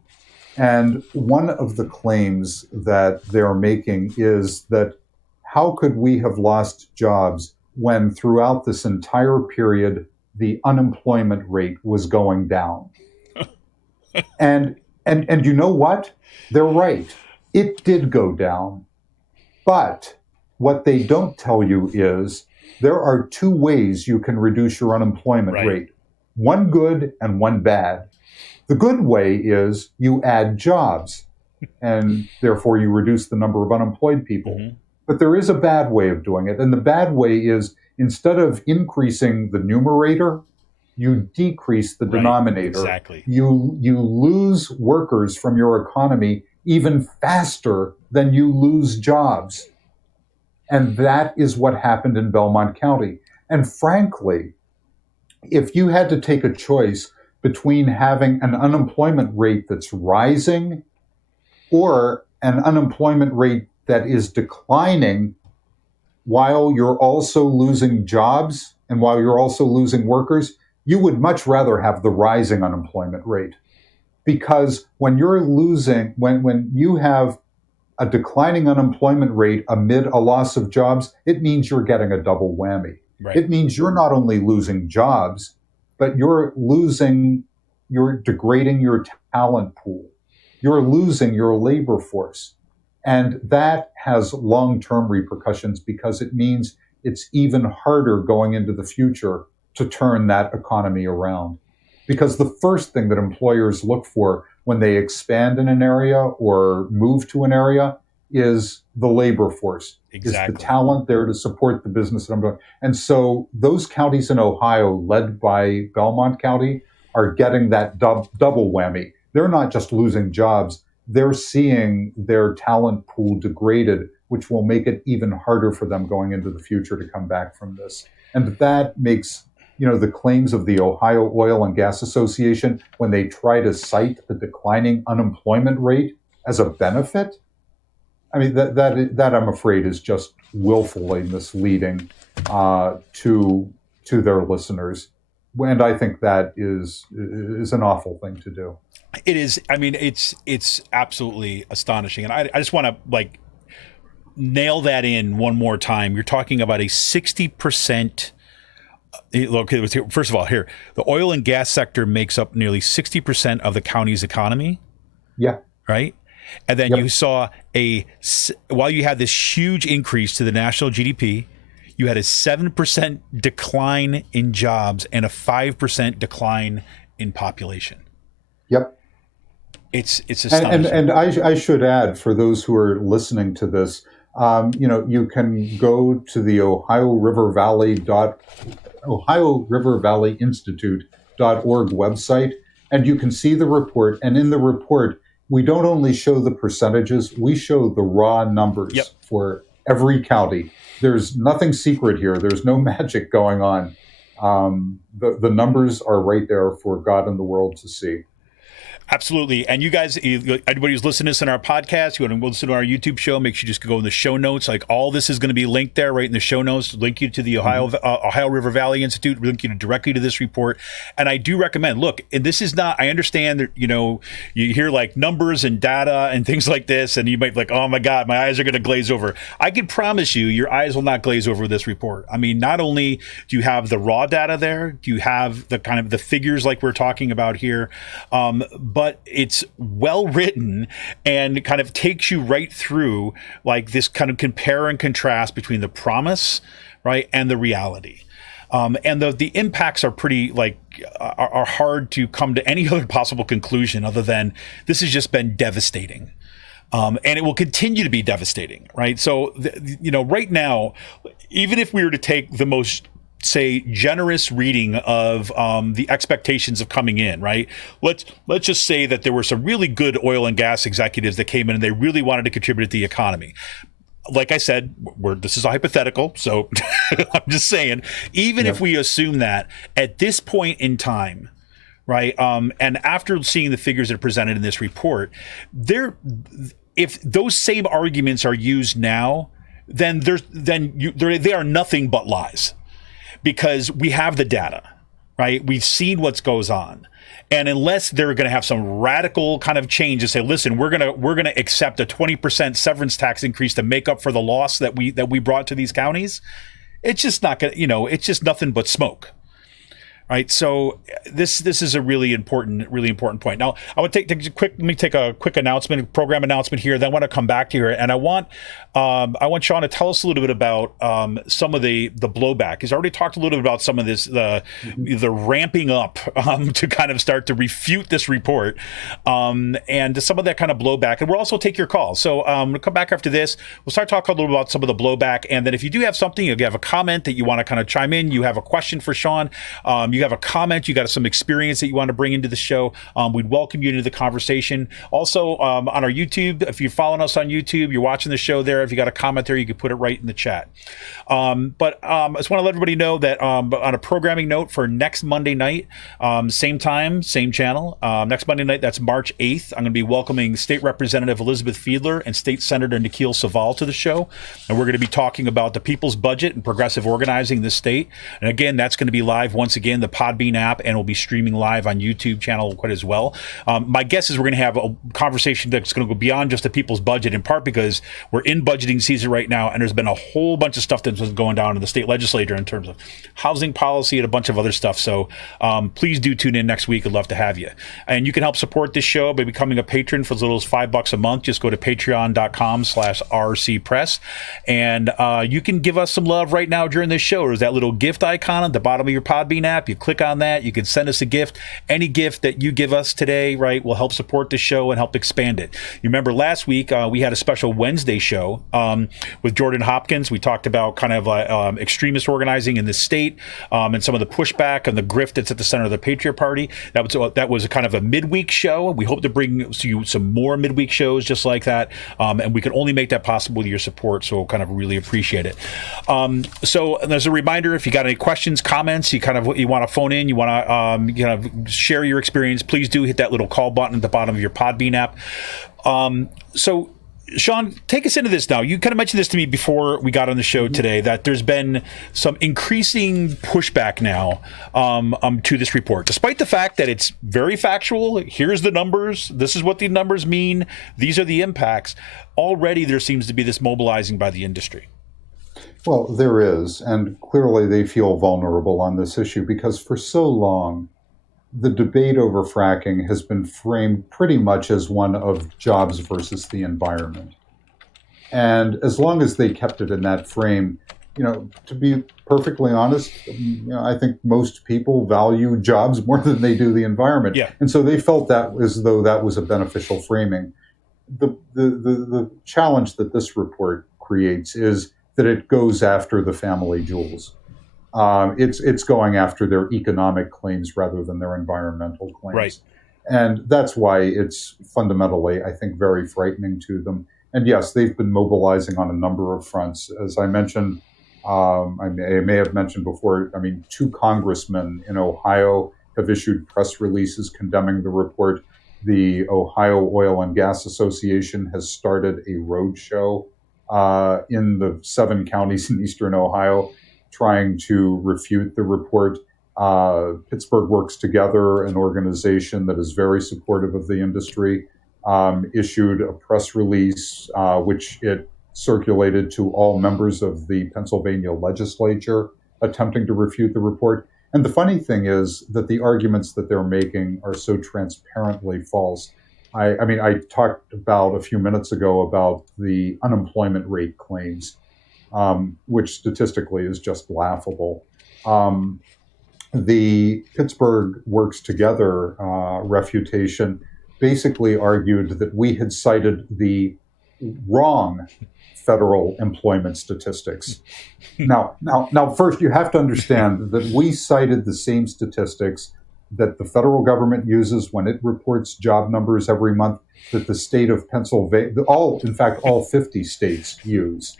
And one of the claims that they're making is that how could we have lost jobs when throughout this entire period, the unemployment rate was going down? And you know what? They're right. It did go down. But what they don't tell you is there are 2 ways you can reduce your unemployment rate. One good and one bad. The good way is you add jobs, and therefore you reduce the number of unemployed people. Mm-hmm. But there is a bad way of doing it. And the bad way is instead of increasing the numerator, you decrease the denominator. Exactly. You lose workers from your economy even faster than you lose jobs. And that is what happened in Belmont County. And frankly, if you had to take a choice between having an unemployment rate that's rising or an unemployment rate that is declining while you're also losing jobs and while you're also losing workers, you would much rather have the rising unemployment rate. Because when you're losing, when you have a declining unemployment rate amid a loss of jobs, it means you're getting a double whammy. Right. It means you're not only losing jobs, but you're degrading your talent pool. You're losing your labor force. And that has long-term repercussions because it means it's even harder going into the future to turn that economy around. Because the first thing that employers look for when they expand in an area or move to an area is the labor force. Exactly. Is the talent there to support the business that I'm doing. And so those counties in Ohio, led by Belmont County, are getting that double whammy. They're not just losing jobs. They're seeing their talent pool degraded, which will make it even harder for them going into the future to come back from this. And that makes, the claims of the Ohio Oil and Gas Association, when they try to cite the declining unemployment rate as a benefit, I mean, that I'm afraid is just willfully misleading to their listeners. And I think that is an awful thing to do. It is. I mean, it's absolutely astonishing. And I just want to nail that in one more time. You're talking about a 60%. Look, first of all, here, the oil and gas sector makes up nearly 60% of the county's economy. Yeah. Right. And then you saw while you had this huge increase to the national GDP, you had a 7% decline in jobs and a 5% decline in population. Yep. It's astonishing. And I should add, for those who are listening to this, you can go to the Ohio River Valley Institute.org website, and you can see the report. And in the report, we don't only show the percentages, we show the raw numbers for every county. There's nothing secret here. There's no magic going on. The numbers are right there for God and the world to see. Absolutely. And you guys, anybody who's listening to this in our podcast, you want to listen to our YouTube show, make sure you just go in the show notes. Like all this is going to be linked there right in the show notes, link you to the Ohio River Valley Institute, link you directly to this report. And I do recommend, look, and this is not, I understand that, you hear like numbers and data and things like this, and you might be like, oh my God, my eyes are going to glaze over. I can promise you, your eyes will not glaze over this report. I mean, not only do you have the raw data there, do you have the kind of the figures like we're talking about here, but it's well written and kind of takes you right through like this kind of compare and contrast between the promise, right, and the reality. And the impacts are pretty are hard to come to any other possible conclusion other than this has just been devastating. And it will continue to be devastating, right? So, right now, even if we were to take the most, say, generous reading of the expectations of coming in, right? Let's just say that there were some really good oil and gas executives that came in and they really wanted to contribute to the economy. Like I said, this is a hypothetical, so I'm just saying, even if we assume that at this point in time, right, and after seeing the figures that are presented in this report, if those same arguments are used now, then they are nothing but lies. Because we have the data, right? We've seen what goes on. And unless they're going to have some radical kind of change and say, listen, we're going to accept a 20% severance tax increase to make up for the loss that we brought to these counties, it's just not going to, it's just nothing but smoke. Right, so this is a really important point. Now, I would let me take a quick program announcement here. Then I want to come back to here, and I want Sean to tell us a little bit about some of the blowback. He's already talked a little bit about some of this, the ramping up to kind of start to refute this report, and some of that kind of blowback. And we'll also take your calls. So we'll come back after this. We'll start talking a little about some of the blowback, and then if you do have something, you have a comment that you want to kind of chime in, you have a question for Sean, you have a comment, you got some experience that you want to bring into the show, we'd welcome you into the conversation. Also, on our YouTube, if you're following us on YouTube, you're watching the show there, if you got a comment there, you can put it right in the chat. But I just want to let everybody know that on a programming note for next Monday night, same time, same channel, next Monday night, that's March 8th, I'm going to be welcoming State Representative Elizabeth Fiedler and State Senator Nikhil Saval to the show. And we're going to be talking about the people's budget and progressive organizing in this state. And again, that's going to be live once again, the Podbean app, and we'll be streaming live on YouTube channel quite as well. My guess is we're going to have a conversation that's going to go beyond just the people's budget, in part because we're in budgeting season right now, and there's been a whole bunch of stuff that's been going down in the state legislature in terms of housing policy and a bunch of other stuff. So please do tune in next week. I'd love to have you. And you can help support this show by becoming a patron for as little as $5 a month. Just go to patreon.com/rcpress, and you can give us some love right now during this show. There's that little gift icon at the bottom of your Podbean app. You click on that, you can send us a gift. Any gift that you give us today, right, will help support the show and help expand it. You remember last week we had a special Wednesday show with Jordan Hopkins. We talked about kind of extremist organizing in the state and some of the pushback and the grift that's at the center of the Patriot Party. That was a kind of a midweek show. We hope to bring you some more midweek shows just like that, and we can only make that possible with your support, so kind of really appreciate it. So as a reminder, if you got any questions, comments, you want to phone in, you want to share your experience, please do hit that little call button at the bottom of your Podbean app. So Sean, take us into this now. You kind of mentioned this to me before we got on the show today, that there's been some increasing pushback now to this report, despite the fact that it's very factual. Here's the numbers. This is what the numbers mean. These are the impacts. Already there seems to be this mobilizing by the industry. Well, there is, and clearly they feel vulnerable on this issue because for so long, the debate over fracking has been framed pretty much as one of jobs versus the environment. And as long as they kept it in that frame, to be perfectly honest, I think most people value jobs more than they do the environment. Yeah. And so they felt that as though that was a beneficial framing. The challenge that this report creates is that it goes after the family jewels. It's going after their economic claims rather than their environmental claims. Right. And that's why it's fundamentally, I think, very frightening to them. And yes, they've been mobilizing on a number of fronts. As I mentioned, I may have mentioned before, 2 congressmen in Ohio have issued press releases condemning the report. the Ohio Oil and Gas Association has started a roadshow in the 7 counties in eastern Ohio trying to refute the report. Pittsburgh Works Together, an organization that is very supportive of the industry, issued a press release which it circulated to all members of the Pennsylvania legislature attempting to refute the report. And the funny thing is that the arguments that they're making are so transparently false. I mean, I talked about a few minutes ago about the unemployment rate claims, which statistically is just laughable. The Pittsburgh Works Together refutation basically argued that we had cited the wrong federal employment statistics. Now, first, you have to understand that we cited the same statistics that the federal government uses when it reports job numbers every month, that the state of Pennsylvania, all 50 states use.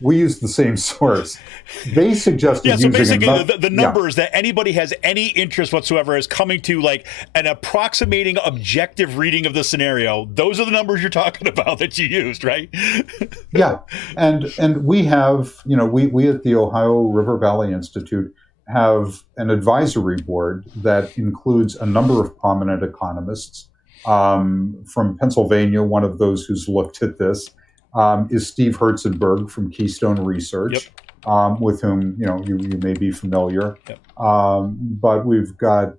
We use the same source. They suggested so using basically the numbers that anybody has any interest whatsoever is coming to like an approximating objective reading of the scenario. Those are the numbers you're talking about that you used, right? Yeah. And we have, we at the Ohio River Valley Institute have an advisory board that includes a number of prominent economists from Pennsylvania. One of those who's looked at this is Steve Herzenberg from Keystone Research, with whom you may be familiar. Yep. But we've got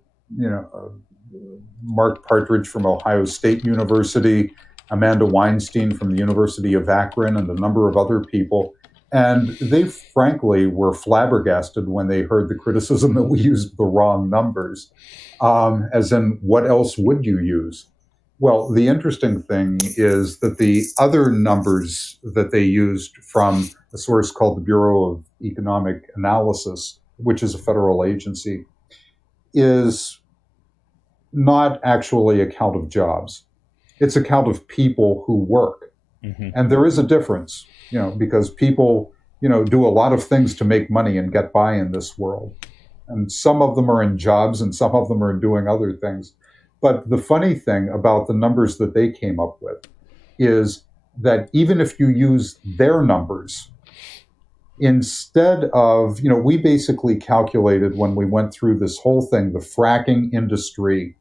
Mark Partridge from Ohio State University, Amanda Weinstein from the University of Akron, and a number of other people. And they frankly were flabbergasted when they heard the criticism that we used the wrong numbers, as in, what else would you use? Well, the interesting thing is that the other numbers that they used from a source called the Bureau of Economic Analysis, which is a federal agency, is not actually a count of jobs. It's a count of people who work. Mm-hmm. And there is a difference, because people, do a lot of things to make money and get by in this world. And some of them are in jobs and some of them are doing other things. But the funny thing about the numbers that they came up with is that even if you use their numbers, instead of, we basically calculated when we went through this whole thing, the fracking industry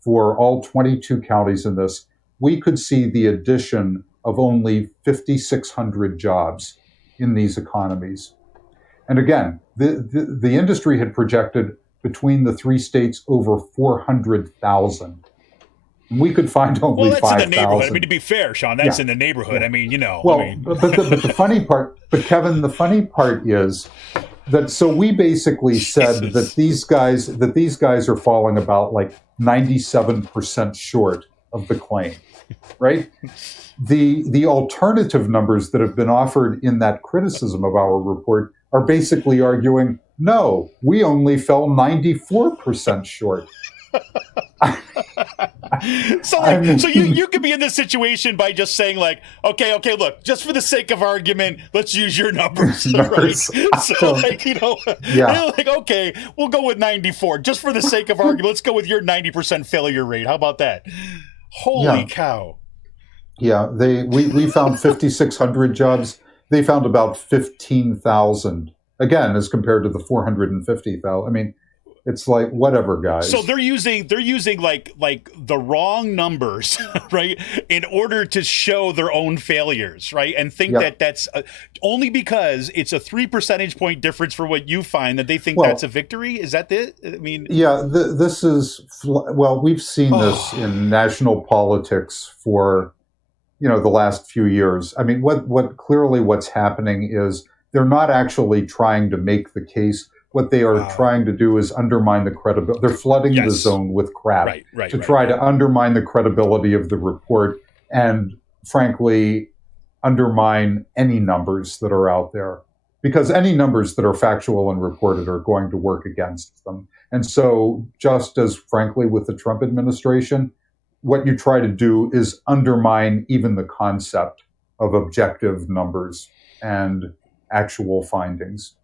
for all 22 counties in this, we could see the addition of only 5,600 jobs in these economies. And again, the industry had projected between the 3 states over 400,000. We could find only 5,000. Well, that's in the neighborhood. I mean, to be fair, Sean, that's in the neighborhood. Yeah. I mean, Well, but the funny part, Kevin, the funny part is that, so we basically said that these guys are falling about like 97% short of the claim, right? The alternative numbers that have been offered in that criticism of our report are basically arguing, no, we only fell 94% short. So you could be in this situation by just saying like, okay, look, just for the sake of argument, let's use your numbers. Right? So like, like, okay, we'll go with 94 just for the sake of argument. Let's go with your 90% failure rate. How about that? Holy cow. Yeah, we found 5,600 jobs. They found about 15,000, again, as compared to the 450,000. I mean, it's like, whatever, guys. So they're using like the wrong numbers, right, in order to show their own failures, right, and think that that's only because it's a 3 percentage point difference for what you find that they think that's a victory. Is that it? I mean, this is we've seen this in national politics for the last few years. I mean, what's happening is they're not actually trying to make the case. What they are trying to do is undermine the credibility. They're flooding the zone with crap to try to undermine the credibility of the report and, frankly, undermine any numbers that are out there. Because any numbers that are factual and reported are going to work against them. And so, just as, frankly, with the Trump administration, what you try to do is undermine even the concept of objective numbers and actual findings,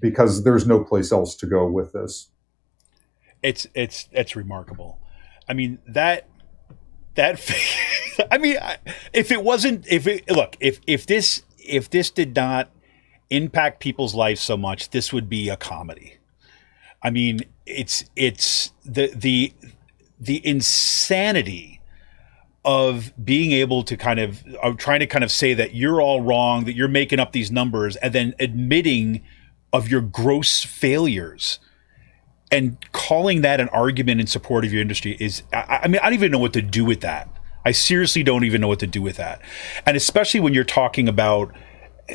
because there's no place else to go with this. It's remarkable. I mean, that That, I mean, if it wasn't, if this did not impact people's lives so much, this would be a comedy. I mean, it's the insanity of being able to of trying to kind of say that you're all wrong, that you're making up these numbers, and then admitting of your gross failures and calling that an argument in support of your industry is, I mean, I don't even know what to do with that. I seriously don't even know what to do with that. And especially when you're talking about,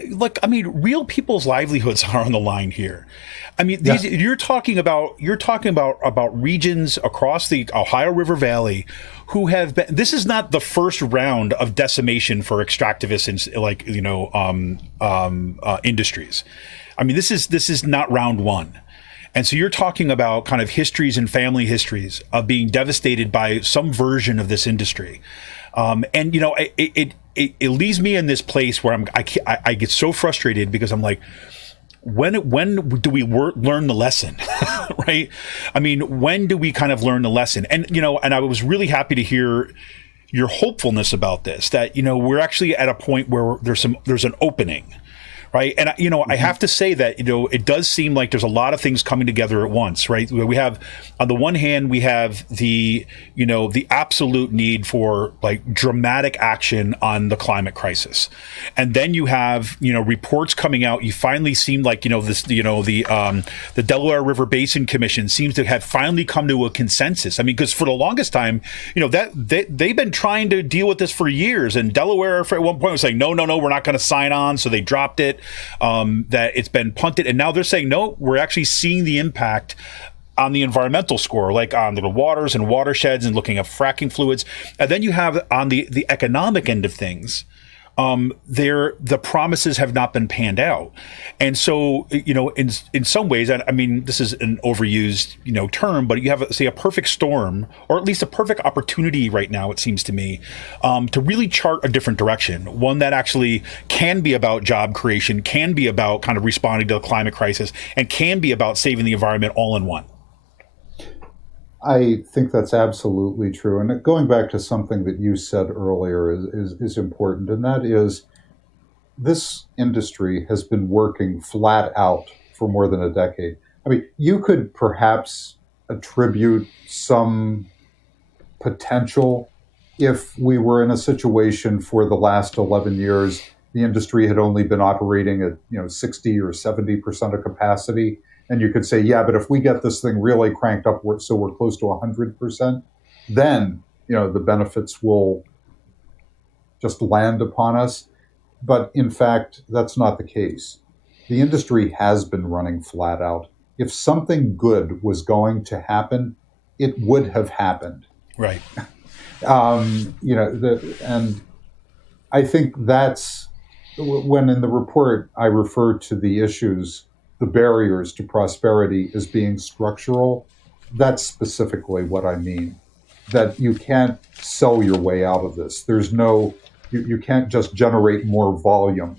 look, I mean, real people's livelihoods are on the line here. I mean, you're talking about regions across the Ohio River Valley who have been. This is not the first round of decimation for extractivists in industries. I mean, this is not round one. And so you're talking about kind of histories and family histories of being devastated by some version of this industry. And, you know, it leaves me in this place where I get so frustrated because I'm like, when do we learn the lesson, right? I mean, when do we kind of learn the lesson? And, you know, and I was really happy to hear your hopefulness about this, that, you know, we're actually at a point where there's an opening. Right. And, you know, I have to say that, you know, it does seem like there's a lot of things coming together at once. Right. We have, on the one hand, we have the absolute need for like dramatic action on the climate crisis. And then you have, you know, reports coming out. You finally seem like, you know, the Delaware River Basin Commission seems to have finally come to a consensus. I mean, because for the longest time, you know, that they've been trying to deal with this for years. And Delaware at one point was saying, no, we're not going to sign on. So they dropped it. That it's been punted, and now they're saying no, we're actually seeing the impact on the environmental score, like on the waters and watersheds, and looking at fracking fluids. And then you have on the economic end of things, the promises have not been panned out. And so, you know, in some ways, I mean, this is an overused, you know, term, but you have, say, a perfect storm, or at least a perfect opportunity right now, it seems to me, to really chart a different direction, one that actually can be about job creation, can be about kind of responding to the climate crisis, and can be about saving the environment all in one. I think that's absolutely true. And going back to something that you said earlier is important, and that is this industry has been working flat out for more than a decade. I mean, you could perhaps attribute some potential if we were in a situation for the last 11 years, the industry had only been operating at 60 or 70% of capacity. And you could say, yeah, but if we get this thing really cranked up so we're close to 100%, then the benefits will just land upon us. But in fact, that's not the case. The industry has been running flat out. If something good was going to happen, it would have happened. Right. And I think that's when in the report I refer to the issues, the barriers to prosperity as being structural. That's specifically what I mean. That you can't sell your way out of this. You can't just generate more volume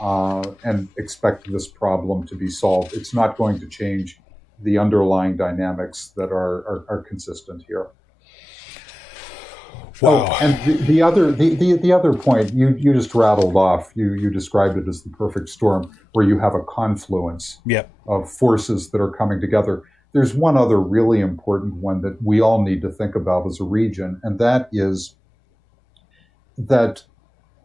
and expect this problem to be solved. It's not going to change the underlying dynamics that are consistent here. Wow. Oh, and the other point you just rattled off. You described it as the perfect storm, where you have a confluence of forces that are coming together. There's one other really important one that we all need to think about as a region, and that is that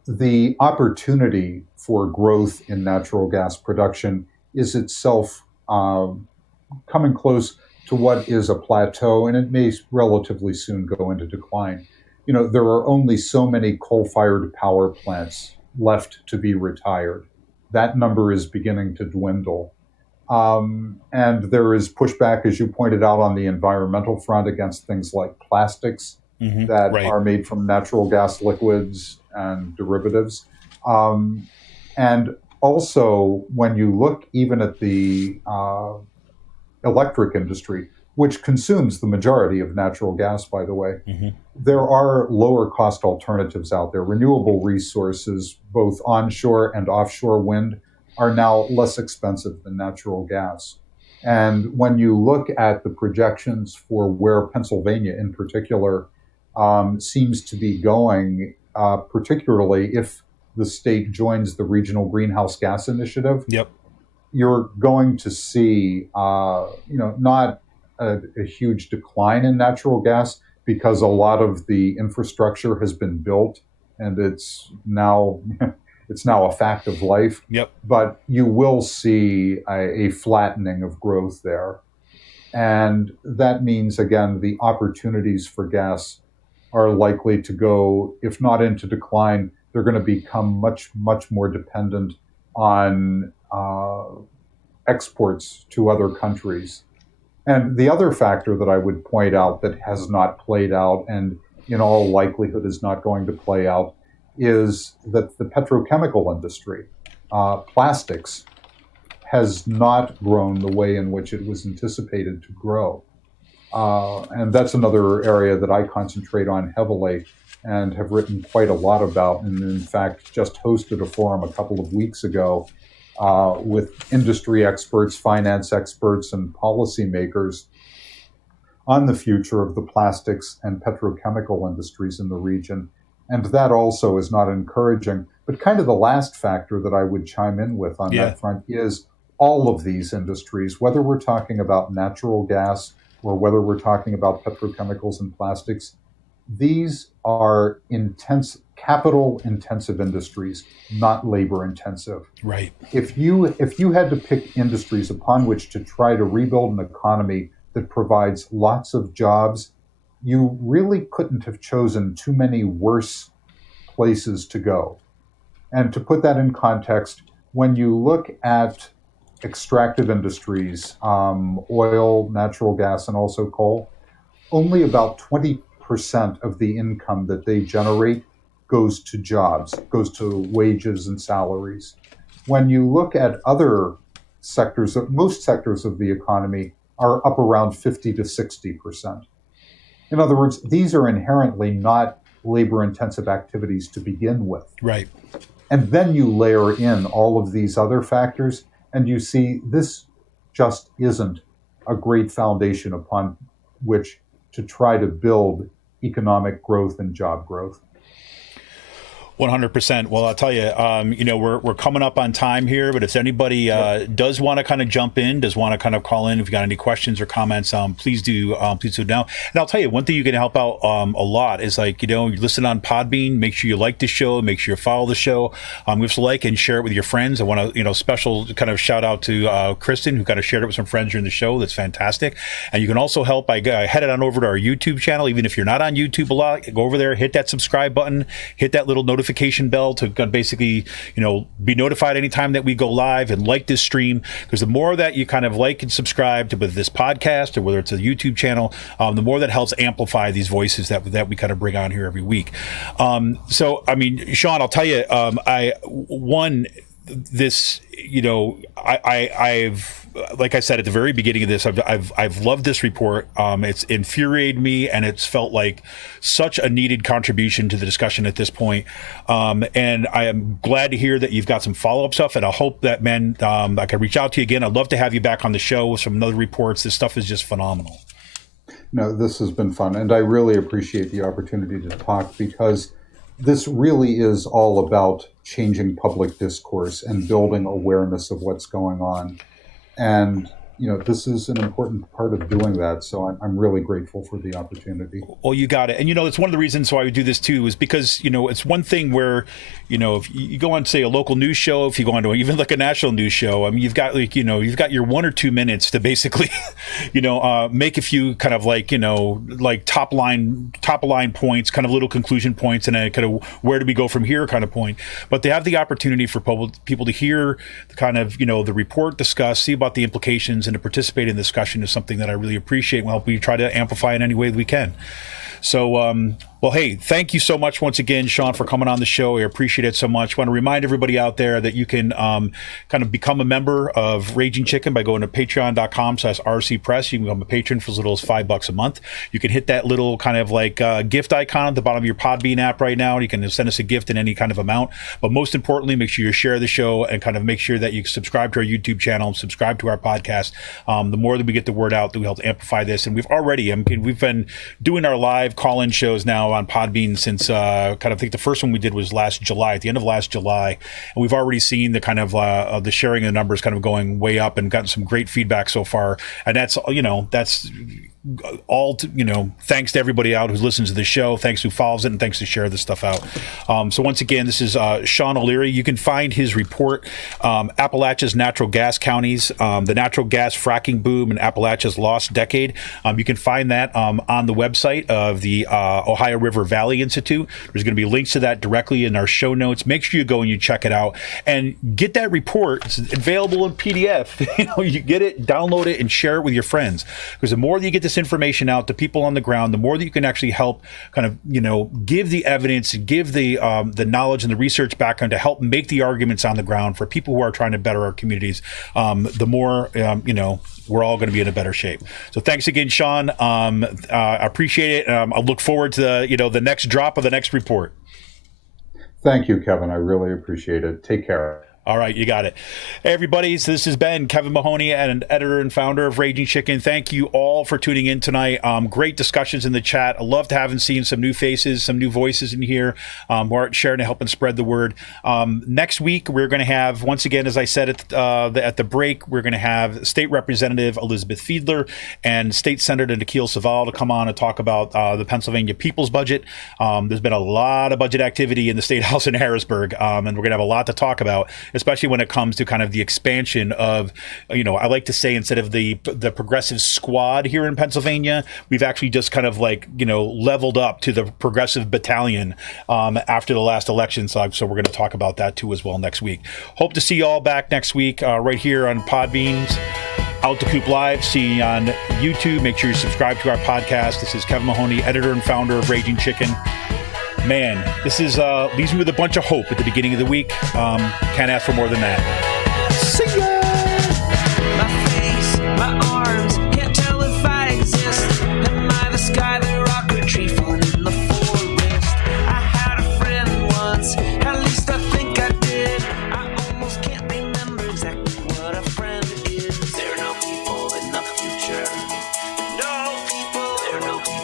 the opportunity for growth in natural gas production is itself coming close to what is a plateau, and it may relatively soon go into decline. There are only so many coal-fired power plants left to be retired. That number is beginning to dwindle. And there is pushback, as you pointed out, on the environmental front against things like plastics that are made from natural gas liquids and derivatives. And also, when you look even at the electric industry, which consumes the majority of natural gas, by the way, there are lower cost alternatives out there. Renewable resources, both onshore and offshore wind, are now less expensive than natural gas. And when you look at the projections for where Pennsylvania in particular seems to be going, particularly if the state joins the Regional Greenhouse Gas Initiative. Yep. You're going to see, not a huge decline in natural gas because a lot of the infrastructure has been built and it's now a fact of life. Yep. But you will see a flattening of growth there. And that means, again, the opportunities for gas are likely to go, if not into decline, they're going to become much, much more dependent on exports to other countries. And the other factor that I would point out that has not played out and in all likelihood is not going to play out is that the petrochemical industry, plastics, has not grown the way in which it was anticipated to grow. And that's another area that I concentrate on heavily and have written quite a lot about, and in fact just hosted a forum a couple of weeks ago with industry experts, finance experts, and policymakers on the future of the plastics and petrochemical industries in the region. And that also is not encouraging. But kind of the last factor that I would chime in with on that front is all of these industries, whether we're talking about natural gas or whether we're talking about petrochemicals and plastics, these are capital-intensive industries, not labor-intensive. Right. If you had to pick industries upon which to try to rebuild an economy that provides lots of jobs, you really couldn't have chosen too many worse places to go. And to put that in context, when you look at extractive industries, oil, natural gas, and also coal, only about 20% of the income that they generate goes to jobs, goes to wages and salaries. When you look at other sectors, most sectors of the economy are up around 50 to 60%. In other words, these are inherently not labor-intensive activities to begin with. Right. And then you layer in all of these other factors, and you see this just isn't a great foundation upon which to try to build economic growth and job growth. 100%. Well, I'll tell you, we're coming up on time here, but if anybody does want to kind of jump in, does want to kind of call in, if you got any questions or comments, please do now. And I'll tell you, one thing you can help out a lot is you listen on Podbean, make sure you like the show, make sure you follow the show, give us a like and share it with your friends. I want to, special kind of shout out to Kristen, who kind of shared it with some friends during the show. That's fantastic. And you can also help by heading on over to our YouTube channel. Even if you're not on YouTube a lot, go over there, hit that subscribe button, hit that little notification bell to basically, be notified anytime that we go live, and like this stream, because the more that you kind of like and subscribe to this podcast or whether it's a YouTube channel, the more that helps amplify these voices that we kind of bring on here every week. So, I mean, Sean, I'll tell you, I've like I said at the very beginning of this, I've loved this report. It's infuriated me, and it's felt like such a needed contribution to the discussion at this point. And I am glad to hear that you've got some follow-up stuff, and I hope that, man, I can reach out to you again. I'd love to have you back on the show with some other reports. This stuff is just phenomenal. No, this has been fun, and I really appreciate the opportunity to talk, because this really is all about changing public discourse and building awareness of what's going on. And, this is an important part of doing that. So I'm really grateful for the opportunity. Well, you got it. And, it's one of the reasons why we do this, too, is because, it's one thing where, if you go on, say, a local news show, if you go on to even like a national news show, I mean, you've got you've got your 1 or 2 minutes to basically, make a few kind of top line points, kind of little conclusion points, and then kind of where do we go from here kind of point. But they have the opportunity for people to hear the kind of, the report discussed, see about the implications, and to participate in the discussion is something that I really appreciate. We'll help you try to amplify in any way we can. So, well, hey, thank you so much once again, Sean, for coming on the show. I appreciate it so much. I want to remind everybody out there that you can kind of become a member of Raging Chicken by going to patreon.com/rcpress. You can become a patron for as little as $5 a month. You can hit that little kind of gift icon at the bottom of your Podbean app right now. You can send us a gift in any kind of amount. But most importantly, make sure you share the show and kind of make sure that you subscribe to our YouTube channel and subscribe to our podcast. The more that we get the word out, that we help amplify this. And we've been doing our live call-in shows now now on Podbean since I think the first one we did was last July, at the end of last July. And we've already seen the kind of the sharing of the numbers kind of going way up and gotten some great feedback so far. And that's all thanks to everybody out who listens to the show, thanks who follows it, and thanks to share this stuff out. So once again, this is Sean O'Leary. You can find his report, Appalachia's Natural Gas Counties, the natural gas fracking boom in Appalachia's lost decade. You can find that on the website of the Ohio River Valley Institute. There's going to be links to that directly in our show notes. Make sure you go and you check it out and get that report. It's available in PDF. You get it, download it, and share it with your friends, because the more that you get this information out to people on the ground, the more that you can actually help kind of give the evidence, give the knowledge and the research background to help make the arguments on the ground for people who are trying to better our communities. The more we're all going to be in a better shape. So thanks again, Sean. I appreciate it. I look forward to the next drop of the next report. Thank you, Kevin. I really appreciate it. Take care. All right, you got it. Hey, everybody, so this has been Kevin Mahoney, and editor and founder of Raging Chicken. Thank you all for tuning in tonight. Great discussions in the chat. I loved having seen some new faces, some new voices in here who are sharing to help and spread the word. Next week, we're going to have, once again, as I said at the break, we're going to have State Representative Elizabeth Fiedler and State Senator Nikhil Saval to come on and talk about the Pennsylvania People's Budget. There's been a lot of budget activity in the State House in Harrisburg, and we're going to have a lot to talk about, especially when it comes to kind of the expansion of, I like to say, instead of the progressive squad here in Pennsylvania, we've actually just kind of leveled up to the progressive battalion after the last election. So we're going to talk about that too as well next week. Hope to see you all back next week right here on Podbean's Out to Coop Live. See you on YouTube. Make sure you subscribe to our podcast. This is Kevin Mahoney, editor and founder of Raging Chicken. Man, this is leaves me with a bunch of hope at the beginning of the week. Can't ask for more than that. See ya! My face, my arms, can't tell if I exist. Am I the sky, the rock, or tree falling in the forest? I had a friend once, at least I think I did. I almost can't remember exactly what a friend is. There are no people in the future. No people. There are no people.